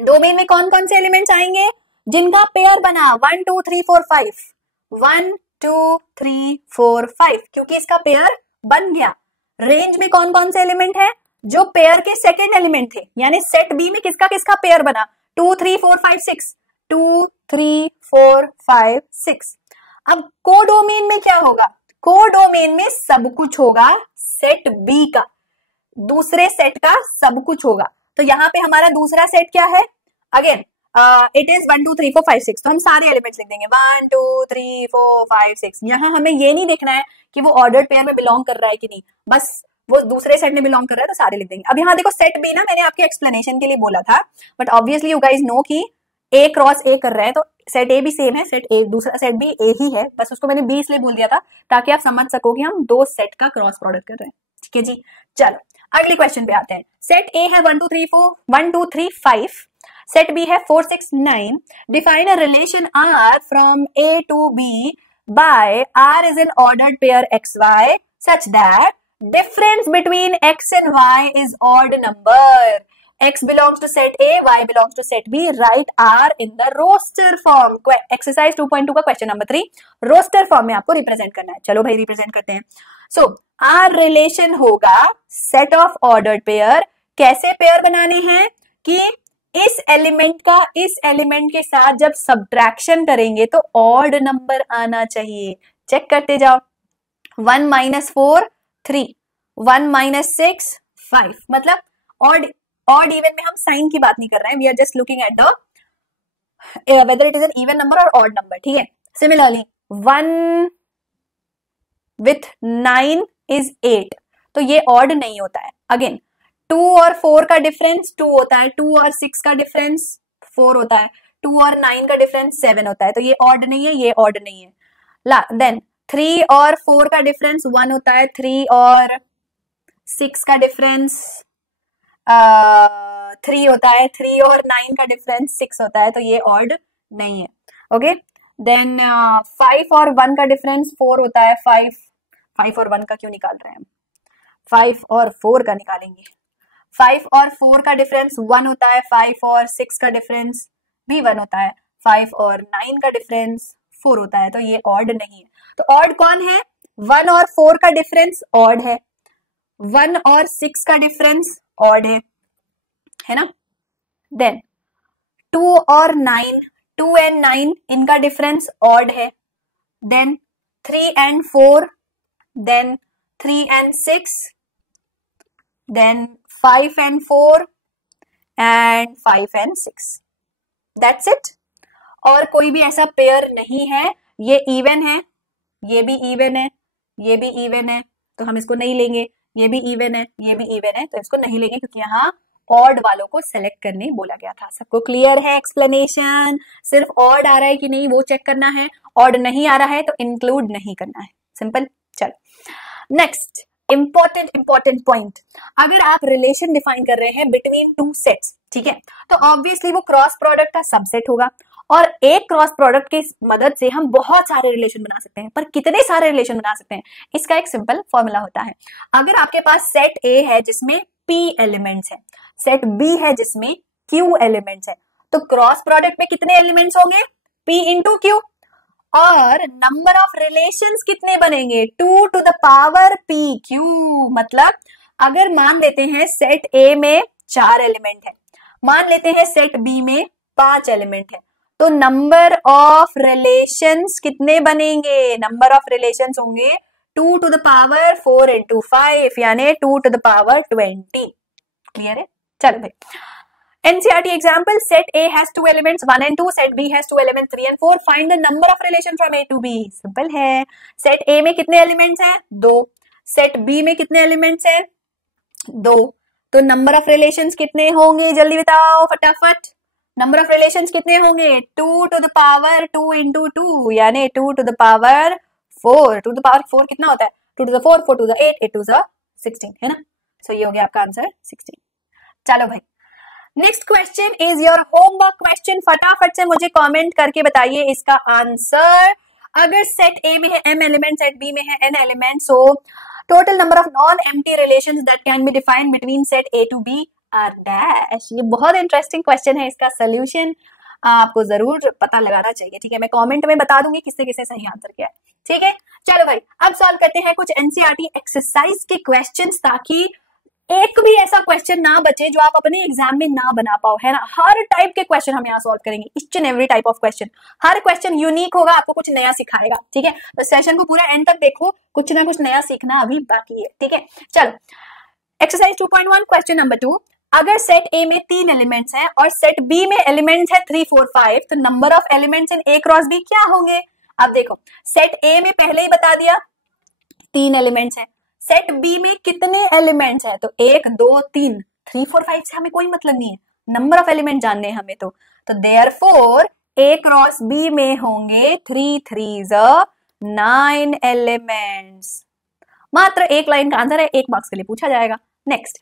डोमेन में कौन कौन से एलिमेंट्स आएंगे जिनका पेयर बना 1 2 3 4 5, 1 2 3 4 5, क्योंकि इसका पेयर बन गया। रेंज में कौन कौन से एलिमेंट है जो पेयर के सेकेंड एलिमेंट थे, यानी सेट बी में किसका किसका पेयर बना 2 3 4 5 6, 2 3 4 5 6। अब कोडोमेन में क्या होगा, कोडोमेन में सब कुछ होगा सेट बी का, दूसरे सेट का सब कुछ होगा। तो यहाँ पे हमारा दूसरा सेट क्या है, अगेन इट इज 1 2 3 4 5 6, तो हम सारे एलिमेंट्स लिख देंगे 1 2 3 4 5 6। यहाँ हमें ये नहीं देखना है कि वो ऑर्डर्ड पेयर में बिलोंग कर रहा है कि नहीं, बस वो दूसरे सेट में बिलोंग कर रहा है तो सारे लिख देंगे। अब यहाँ देखो सेट बी ना मैंने आपके एक्सप्लेनेशन के लिए बोला था, but obviously you guys know कि ए क्रॉस ए कर रहे हैं, तो सेट ए भी सेम है, सेट ए दूसरा सेट बी ए ही है, बस उसको मैंने बी इसलिए बोल दिया था ताकि आप समझ सको कि हम दो सेट का क्रॉस प्रोडक्ट कर रहे हैं, ठीक है जी। चलो अगले क्वेश्चन पे आते हैं। सेट ए है 1 2 3 4 1 2 3 5, सेट बी है 4 6 9। Define a relation R from A to B by R is an ordered pair x y such that difference between x and y is odd number. X belongs to set A, y belongs to set B. Write R in the roster form. Exercise 2.2 का question number 3 roster form में आपको represent करना है। चलो भाई represent करते हैं। So R relation होगा set of ordered pair। कैसे पेयर बनाने हैं कि इस एलिमेंट का इस एलिमेंट के साथ जब subtraction करेंगे तो odd number आना चाहिए। चेक करते जाओ, 1 minus 4 3, 1 minus 6 5, मतलब ऑड इवन में हम साइन की बात नहीं कर रहे हैं, we are just looking at the whether it is an even number और ऑड नंबर, ठीक है। सिमिलरली 1 with 9 is 8, तो ये ऑड नहीं होता है। अगेन 2 और 4 का डिफरेंस 2 होता है, 2 और 6 का डिफरेंस 4 होता है, 2 और 9 का डिफरेंस 7 होता है, तो ये ऑड नहीं है, ये ऑड नहीं है। देन 3 और 4 का डिफरेंस 1 होता है, 3 और 6 का डिफरेंस 3 होता है, 3 और 9 का डिफरेंस 6 होता है, तो ये ऑड नहीं है। ओके, देन 5 और 1 का डिफरेंस 4 होता है, 5 और 1 का क्यों निकाल रहे हैं हम, 5 और 4 का निकालेंगे। 5 और 4 का डिफरेंस 1 होता है, 5 और 6 का डिफरेंस भी 1 होता है, 5 और 9 का डिफरेंस 4 होता है, तो ये ऑड नहीं है। तो ऑड कौन है? 1 और 4 का डिफरेंस ऑड है, 1 और 6 का डिफरेंस ऑड है ना। देन 2 और 9, 2 एंड 9 इनका डिफरेंस ऑड है। Then 3 and 4, then 3 and 6, then 5 and 4 and 5 and 6, that's it. और कोई भी ऐसा पेयर नहीं है, ये इवन है, ये भी इवन है, ये भी इवन है, तो हम इसको नहीं लेंगे। ये भी इवन है, ये भी इवन है, तो इसको नहीं लेंगे क्योंकि यहाँ ऑड वालों को सेलेक्ट करने बोला गया था। सबको क्लियर है एक्सप्लेनेशन? सिर्फ ऑड आ रहा है कि नहीं वो चेक करना है, ऑड नहीं आ रहा है तो इंक्लूड नहीं करना है, सिंपल। चलो नेक्स्ट इंपॉर्टेंट पॉइंट, अगर आप रिलेशन डिफाइन कर रहे हैं बिटवीन टू सेट्स, ठीक है, तो ऑब्वियसली वो क्रॉस प्रोडक्ट का सबसेट होगा, और एक क्रॉस प्रोडक्ट की मदद से हम बहुत सारे रिलेशन बना सकते हैं। पर कितने सारे रिलेशन बना सकते हैं, इसका एक सिंपल फॉर्मूला होता है। अगर आपके पास सेट ए है जिसमें P एलिमेंट्स है, सेट B है जिसमें Q एलिमेंट्स है, तो क्रॉस प्रोडक्ट में कितने एलिमेंट्स होंगे? P into Q। और नंबर ऑफ रिलेशंस कितने बनेंगे? 2 to the power PQ। मतलब अगर मान लेते हैं सेट A में 4 एलिमेंट है, मान लेते हैं सेट B में 5 एलिमेंट है, तो नंबर ऑफ रिलेशंस कितने बनेंगे? नंबर ऑफ रिलेशंस होंगे 2 to the power 4 into 5, यानी 2 to the power 20। क्लियर है? चलो भाई, NCERT example, set A has 2 elements 1 and 2, set B has 2 elements 3 and 4, find the number of relation from A to B। Simple है, set A में कितने elements हैं? 2, set B में कितने elements हैं? 2, तो नंबर ऑफ रिलेशंस कितने होंगे? जल्दी बताओ फटाफट, नंबर ऑफ रिलेशंस कितने होंगे? 2 to the power 2 into 2, यानी 2 to the power 4। 2 to the power 4 कितना होता है? 2 to the 4, 4 to the 8, 8 to the 16, है ना। सो ये हो गया आपका आंसर 16। चलो भाई, next question is your homework question. फटाफट से मुझे कमेंट करके बताइए इसका आंसर। अगर सेट ए में है m एलिमेंट, सेट बी में है n element, so total number of non empty relations that can be defined between set A to B R dash. ये बहुत इंटरेस्टिंग क्वेश्चन है, इसका सोल्यूशन आपको जरूर पता लगाना चाहिए, ठीक है। मैं कमेंट में बता दूंगी किससे किससे सही आंसर क्या है, ठीक है। चलो भाई, अब सॉल्व करते हैं कुछ एनसीईआरटी एक्सरसाइज के क्वेश्चंस, ताकि एक भी ऐसा क्वेश्चन ना बचे जो आप अपने एग्जाम में ना बना पाओ, है ना। हर टाइप के क्वेश्चन हम यहाँ सॉल्व करेंगे, each and every type of question. Her question unique होगा, आपको कुछ नया सिखाएगा, ठीक है। तो सेशन को पूरा एंड तक देखो, कुछ ना कुछ नया सीखना अभी बाकी है, ठीक है। चलो एक्सरसाइज 2.1 क्वेश्चन नंबर 2, अगर सेट ए में 3 एलिमेंट्स हैं और सेट बी में एलिमेंट्स है 3 4 5, तो number of elements in A cross B क्या होंगे? अब देखो, सेट ए में पहले ही बता दिया 3 एलिमेंट्स हैं, सेट बी में कितने एलिमेंट्स हैं? तो 1 2 3, 3 4 5 से हमें कोई मतलब नहीं है, नंबर ऑफ एलिमेंट जानने हैं हमें। तो देयरफॉर ए क्रॉस बी में होंगे 3 3s 9 एलिमेंट्स। मात्र एक लाइन का आंसर है, 1 मार्क्स के लिए पूछा जाएगा। Next,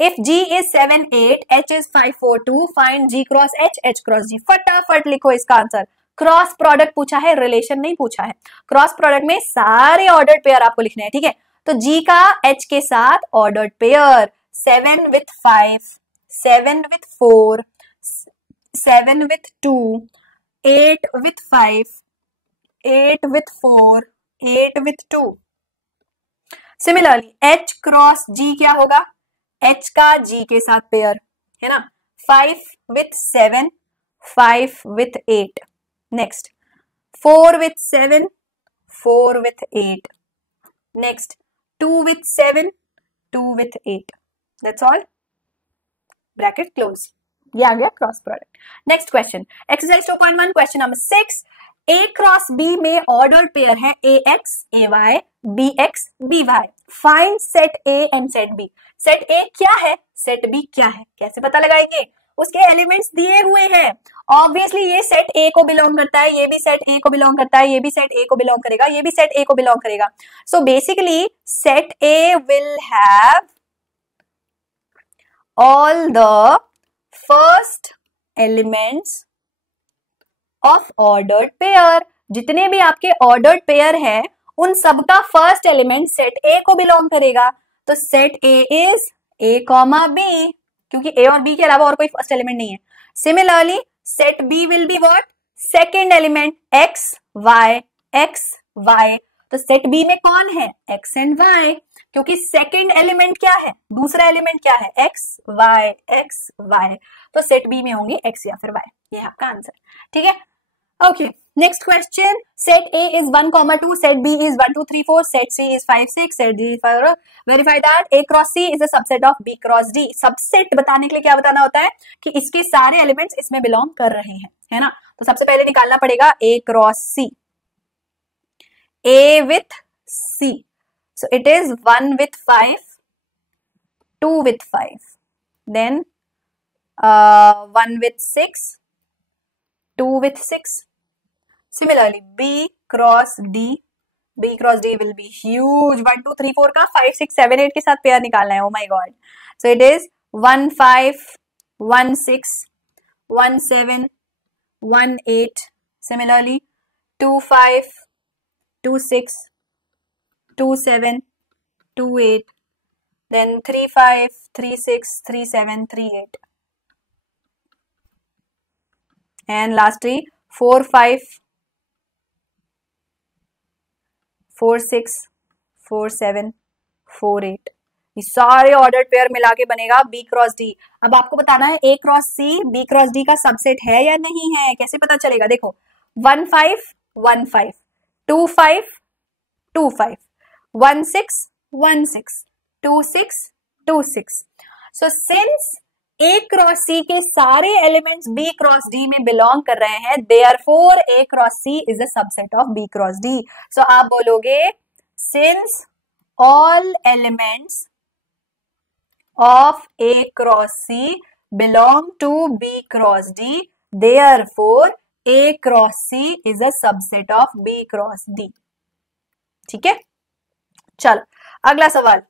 if G is 7 8, H is 5 4 2, find G cross H, H cross G। फटाफट लिखो इसका आंसर। क्रॉस प्रोडक्ट पूछा है, रिलेशन नहीं पूछा है। क्रॉस प्रोडक्ट में सारे ऑर्डर्ड पेयर आपको लिखने हैं, ठीक है। तो G का H के साथ ordered pair 7 with 5, 7 with 4, 7 with 2, 8 with 5, 8 with 4, 8 with 2। Similarly H cross G क्या होगा? H का G के साथ पेयर, है ना। 5 with 7, 5 with 8। Next 4 with 7, 4 with 8। Next 2 with 7, 2 with 8। That's all। Bracket close. ये आ गया cross product. Next question, exercise 2.1 question number 6, A cross B में ऑर्डर्ड पेयर है AX AY BX BY। Find set A and set B. Set A क्या है? Set B क्या है, कैसे पता लगाएंगे, उसके एलिमेंट्स दिए हुए हैं। ऑब्वियसली ये सेट ए को बिलोंग करता है, ये भी सेट ए को बिलोंग करता है, ये भी सेट ए को बिलोंग करेगा, ये भी सेट ए को बिलोंग करेगा। So basically set A will have all the first elements of ordered pair. जितने भी आपके ऑर्डर्ड पेयर है उन सबका फर्स्ट एलिमेंट सेट ए को बिलोंग करेगा। तो set A is A comma B, क्योंकि ए और बी के अलावा और कोई फर्स्ट एलिमेंट नहीं है। Similarly set B will be what, second element x y x y. तो सेट बी में कौन है, एक्स एंड वाई, क्योंकि सेकंड एलिमेंट क्या है, दूसरा एलिमेंट क्या है, एक्स वाई। तो सेट बी में होंगे एक्स या फिर वाई, ये है आपका आंसर। ठीक है, okay. Next question, set A is 1, 2, set B is 1, 2, 3, 4, set C is 5, 6, set D is 5, verify that A cross C is a subset of B cross D। Subset बताने के लिए क्या बताना होता है कि इसके सारे एलिमेंट्स इसमें बिलोंग कर रहे हैं, है ना। तो सबसे पहले निकालना पड़ेगा A cross C, A with C, so it is 1 with 5, 2 with 5, then 1 with 6, 2 with 6. Similarly, B cross D will be huge. 1, 2, 3, 4 का 5, 6, 7, 8 के साथ पेयर निकालना है। Oh my God! So it is 1, 5, 1, 6, 1, 7, 1, 8. Similarly, 2, 5, 2, 6, 2, 7, 2, 8. Then 3, 5, 3, 6, 3, 7, 3, 8. And lastly 4, 5, 4, 6, 4, 7, 4, 8। ये सारे ordered pair मिला के बनेगा B क्रॉस D। अब आपको बताना है A cross C B cross D का सबसेट है या नहीं है, कैसे पता चलेगा। देखो 1, 5, 1, 5, 2, 5, 2, 5, 1, 6, 1, 6, 2, 6, 2, 6। So since A cross C के सारे एलिमेंट्स B क्रॉस D में बिलोंग कर रहे हैं, therefore A cross C is a subset of B cross D। So आप बोलोगे since all elements of A cross C belong to B cross D, therefore A cross C is a subset of B cross D। ठीक है, चलो अगला सवाल।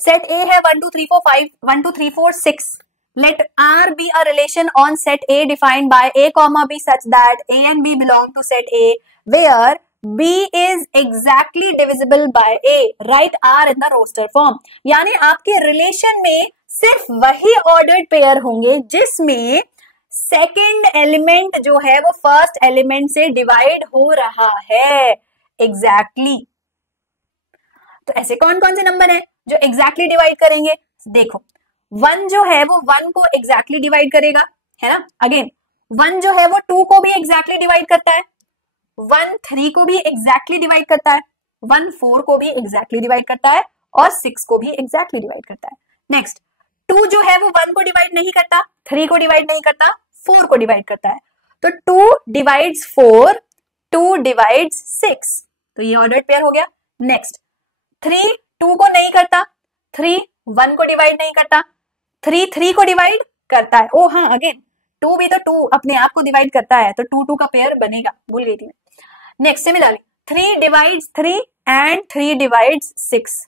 Set A है 1, 2, 3, 4, 5, 1, 2, 3, 4, 6. Let R be a relation on set A defined by A, B such that A and B belong to set A, where B is exactly divisible by A. Write R in the roster form. यानी आपके relation में सिर्फ वही ordered pair होंगे जिसमें second element जो है वो फर्स्ट एलिमेंट से डिवाइड हो रहा है एग्जैक्टली। तो ऐसे कौन कौन से नंबर है जो एग्जैक्टली डिवाइड करेंगे। देखो 1 जो है वो 1 को एग्जैक्टली डिवाइड करेगा, है ना। अगेन 1 जो है वो 2 को भी एग्जैक्टली डिवाइड करता है, 1 3 को भी एग्जैक्टली डिवाइड करता है, 1 4 को भी एग्जैक्टली डिवाइड करता है और 6 को भी एग्जैक्टली डिवाइड करता है। नेक्स्ट 2 जो है वो 1 को डिवाइड नहीं करता, 3 को डिवाइड नहीं करता, 4 को डिवाइड करता है। तो 2 डिवाइड्स 4, 2 डिवाइड्स 6, तो ये ऑर्डर्ड पेयर हो गया। नेक्स्ट 3 2 को नहीं करता, 3 1 को डिवाइड नहीं करता, 3 3 को डिवाइड करता है। ओ हाँ, अगेन 2 भी तो 2 अपने आप को डिवाइड करता है, तो 2 2 का पेयर बनेगा, भूल गई थी मैं। Next similarly 3 divides 3 and 3 divides 6।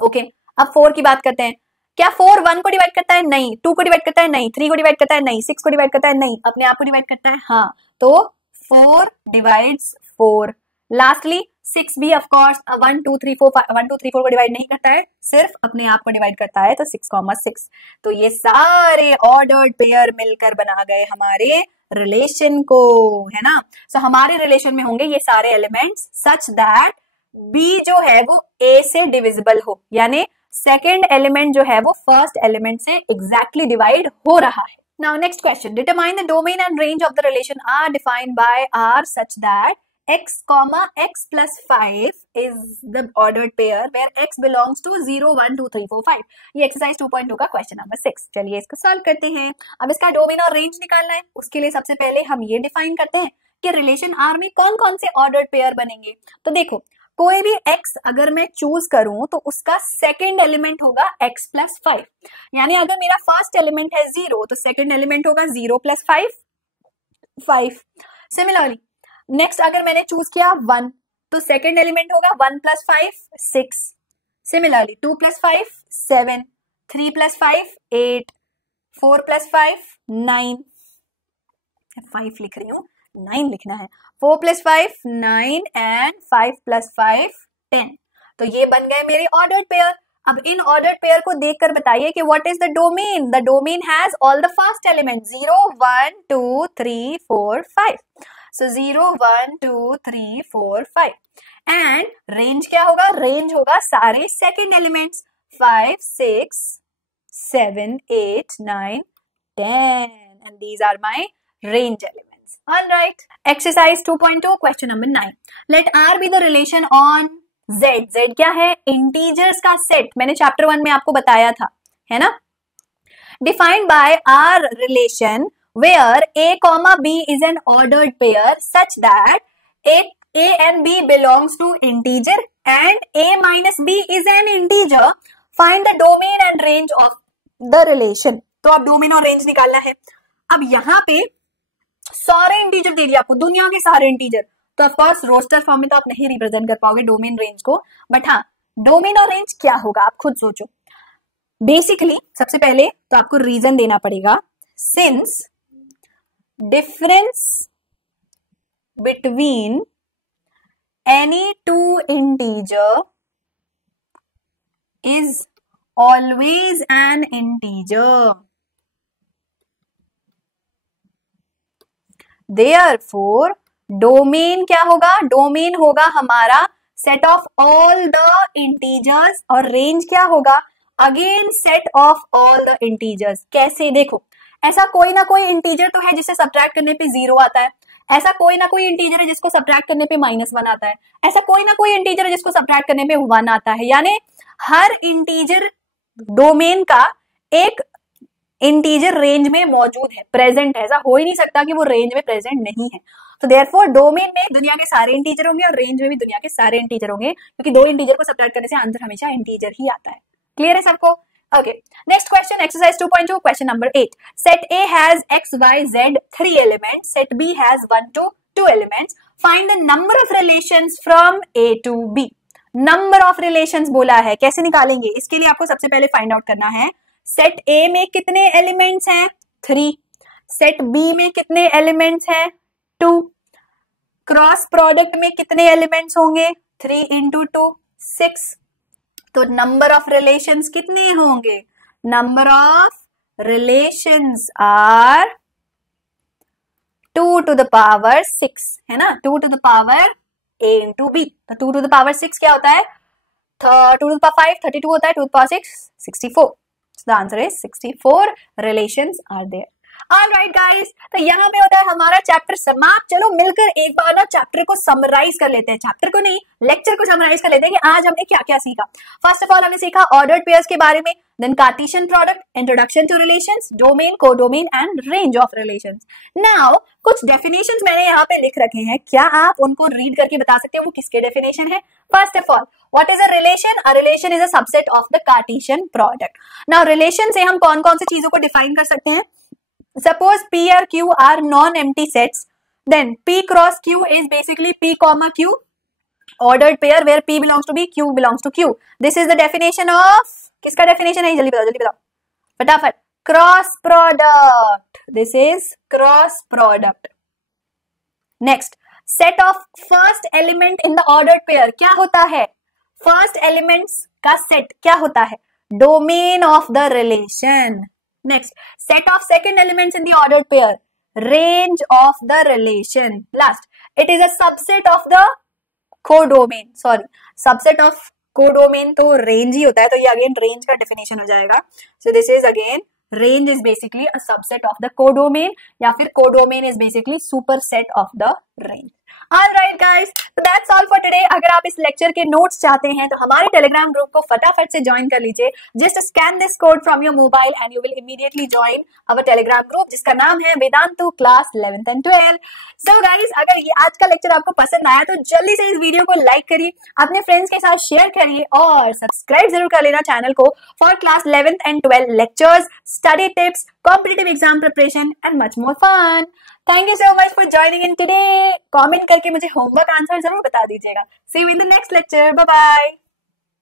Okay, अब 4 की बात करते हैं। क्या 4 1 को डिवाइड करता है? नहीं। 2 को डिवाइड करता है? नहीं। 3 को डिवाइड करता है? नहीं। 6 को डिवाइड करता है? नहीं। अपने आप को डिवाइड करता है? हाँ। तो 4 डिवाइड्स 4। लास्टली 6 भी ऑफ कोर्स 1 2 3 4 1 2 3 4 को डिवाइड नहीं करता है, सिर्फ अपने आप को डिवाइड करता है, तो 6, 6। तो ये सारे ऑर्डर्ड पेयर मिलकर बना गए हमारे रिलेशन को, है ना। सो हमारे रिलेशन में होंगे ये सारे एलिमेंट्स सच दैट B जो है वो A से डिविजिबल हो, यानी सेकेंड एलिमेंट जो है वो फर्स्ट एलिमेंट से एग्जैक्टली डिवाइड हो रहा है। Now next question, determine the domain and range of the relation R defined by R such that x, x plus 5 is the ordered pair where x belongs to 0, 1, 2, 3, 4, 5। ये exercise 2.2 का question number 6। चलिए इसको solve करते हैं। अब इसका domain और range निकालना है। उसके लिए सबसे पहले हम ये डिफाइन करते हैं कि रिलेशन R में कौन कौन से ऑर्डर्ड पेयर बनेंगे। तो देखो कोई भी x अगर मैं चूज करूं तो उसका सेकंड एलिमेंट होगा x प्लस 5, यानी अगर मेरा फर्स्ट एलिमेंट है 0 तो सेकंड एलिमेंट होगा 0 प्लस 5। सिमिलरली नेक्स्ट अगर मैंने चूज किया 1 तो सेकंड एलिमेंट होगा 1 plus 5 6। Similarly 2 plus 5 7, 3 plus 5 8, 4 plus 5 9, 5 लिख रही हूँ 9 लिखना है, 4 प्लस 5 9 एंड 5 प्लस 5 10। तो ये बन गए मेरे ऑर्डर्ड पेयर। अब इन ऑर्डर्ड पेयर को देखकर बताइए कि what is the domain. The domain has all the first element 0 1 2 3 4 5। So 0 1 2 3 4 5 and range क्या होगा, रेंज होगा सारे second elements 5 6 7 8 9 10 and these are my range elements. All right. Exercise 2.2 question number 9. Let R be the relation on Z. Z क्या है, integers का set। मैंने chapter 1 में आपको बताया था, है ना। Defined by R relation where A comma B is an ordered pair such that A and B belongs to integer and A minus B is an integer. Find the domain and range of the relation. तो अब domain और range निकालना है। अब यहाँ पे सारे integer दे दिए आपको, दुनिया के सारे इंटीजर, तो ऑफ कोर्स रोस्टर फॉर्म में तो आप नहीं रिप्रेजेंट कर पाओगे डोमेन रेंज को, बट हाँ डोमेन और रेंज क्या होगा आप खुद सोचो। बेसिकली सबसे पहले तो आपको रीजन देना पड़ेगा, since difference between any two integer is always an integer, Therefore, domain क्या होगा, डोमेन होगा हमारा set of all the integers और रेंज क्या होगा, again set of all the integers. कैसे, देखो ऐसा कोई ना कोई इंटीजर तो है जिसे सब्ट्रैक्ट करने पे 0 आता है, ऐसा कोई ना कोई इंटीजर है जिसको सब्ट्रैक्ट करने पे -1 आता है, ऐसा कोई ना कोई इंटीजर है जिसको सब्ट्रैक्ट करने पे 1 आता है, यानी हर इंटीजर डोमेन का एक इंटीजर रेंज में मौजूद है, प्रेजेंट है। ऐसा हो ही नहीं सकता कि वो रेंज में प्रेजेंट नहीं है। तो देयरफॉर डोमेन में दुनिया के सारे इंटीजर होंगे और रेंज में भी दुनिया के सारे इंटीजर होंगे, क्योंकि दो इंटीजर को सब्ट्रैक्ट करने से आंसर हमेशा इंटीजर ही आता है। क्लियर है सबको? Okay, next question, exercise 2.2, question number 8। Set A has x y z 3 elements, set B has 1 to 2 elements, find the number of relations from A to B। Number of relations बोला है, कैसे निकालेंगे? इसके लिए आपको सबसे पहले फाइंड आउट करना है सेट A में कितने एलिमेंट्स हैं, 3, सेट B में कितने एलिमेंट्स हैं, 2, क्रॉस प्रोडक्ट में कितने एलिमेंट्स होंगे, 3 into 2 6। तो नंबर ऑफ रिलेशंस कितने होंगे, number of relations are 2 to the power 6, है ना, 2 to the power A into B। तो 2 to the power 6 क्या होता है, 2 to the power 5 32 होता है, 2 to the power 6 64। So the answer is 64 relations are there. Alright guys, तो यहाँ पे होता है हमारा चैप्टर समाप्त। चलो मिलकर एक बार ना चैप्टर को समराइज कर लेते हैं, चैप्टर को नहीं लेक्चर को समराइज कर लेते हैं कि आज हमने क्या क्या सीखा। फर्स्ट ऑफ ऑल हमने सीखा ऑर्डर्ड पेयर्स के बारे में, then Cartesian product, introduction to relations, domain, codomain and range of relations. Now कुछ डेफिनेशंस मैंने यहाँ पे लिख रखे हैं, क्या आप उनको रीड करके बता सकते हो वो किसके डेफिनेशन है? First of all, what is a relation? A relation is a subset of the Cartesian product. Now relation से हम कौन कौन सी चीजों को डिफाइन कर सकते हैं? Suppose P or Q are non-empty sets, then P cross Q is basically P comma Q, ordered pair where P belongs to B, Q belongs to Q. This is the definition of, किसका definition है? जल्दी बताओ फटाफट। Cross product. This is cross product. Next, set of first element in the ordered pair क्या होता है? First elements का set क्या होता है? Domain of the relation. Next, set of second elements in the ordered pair, range of the relation. Last, it is a subset of the codomain. Sorry, subset of codomain तो range ही होता है, तो ये again range का definition हो जाएगा. So this is again range is basically a subset of the codomain, या फिर codomain is basically superset of the range. Alright guys, so that's all for today. अगर आप इस लेक्चर के नोट्स चाहते हैं तो हमारे टेलीग्राम ग्रुप को फटाफट से ज्वाइन कर लीजिए. Just scan this code from your mobile and you will immediately join our telegram group जिसका नाम है Vedantu class 11th and 12th. So guys, अगर ये आज का लेक्चर आपको पसंद आया तो जल्दी से इस वीडियो को लाइक करिए, अपने फ्रेंड्स के साथ शेयर करिए और सब्सक्राइब जरूर कर लेना चैनल को for class 11th and 12th lectures, study tips, competitive exam preparation and much more fun. Thank you so much for joining in today. Comment करके मुझे होमवर्क आंसर जरूर बता दीजिएगा. See you in the next lecture. Bye bye.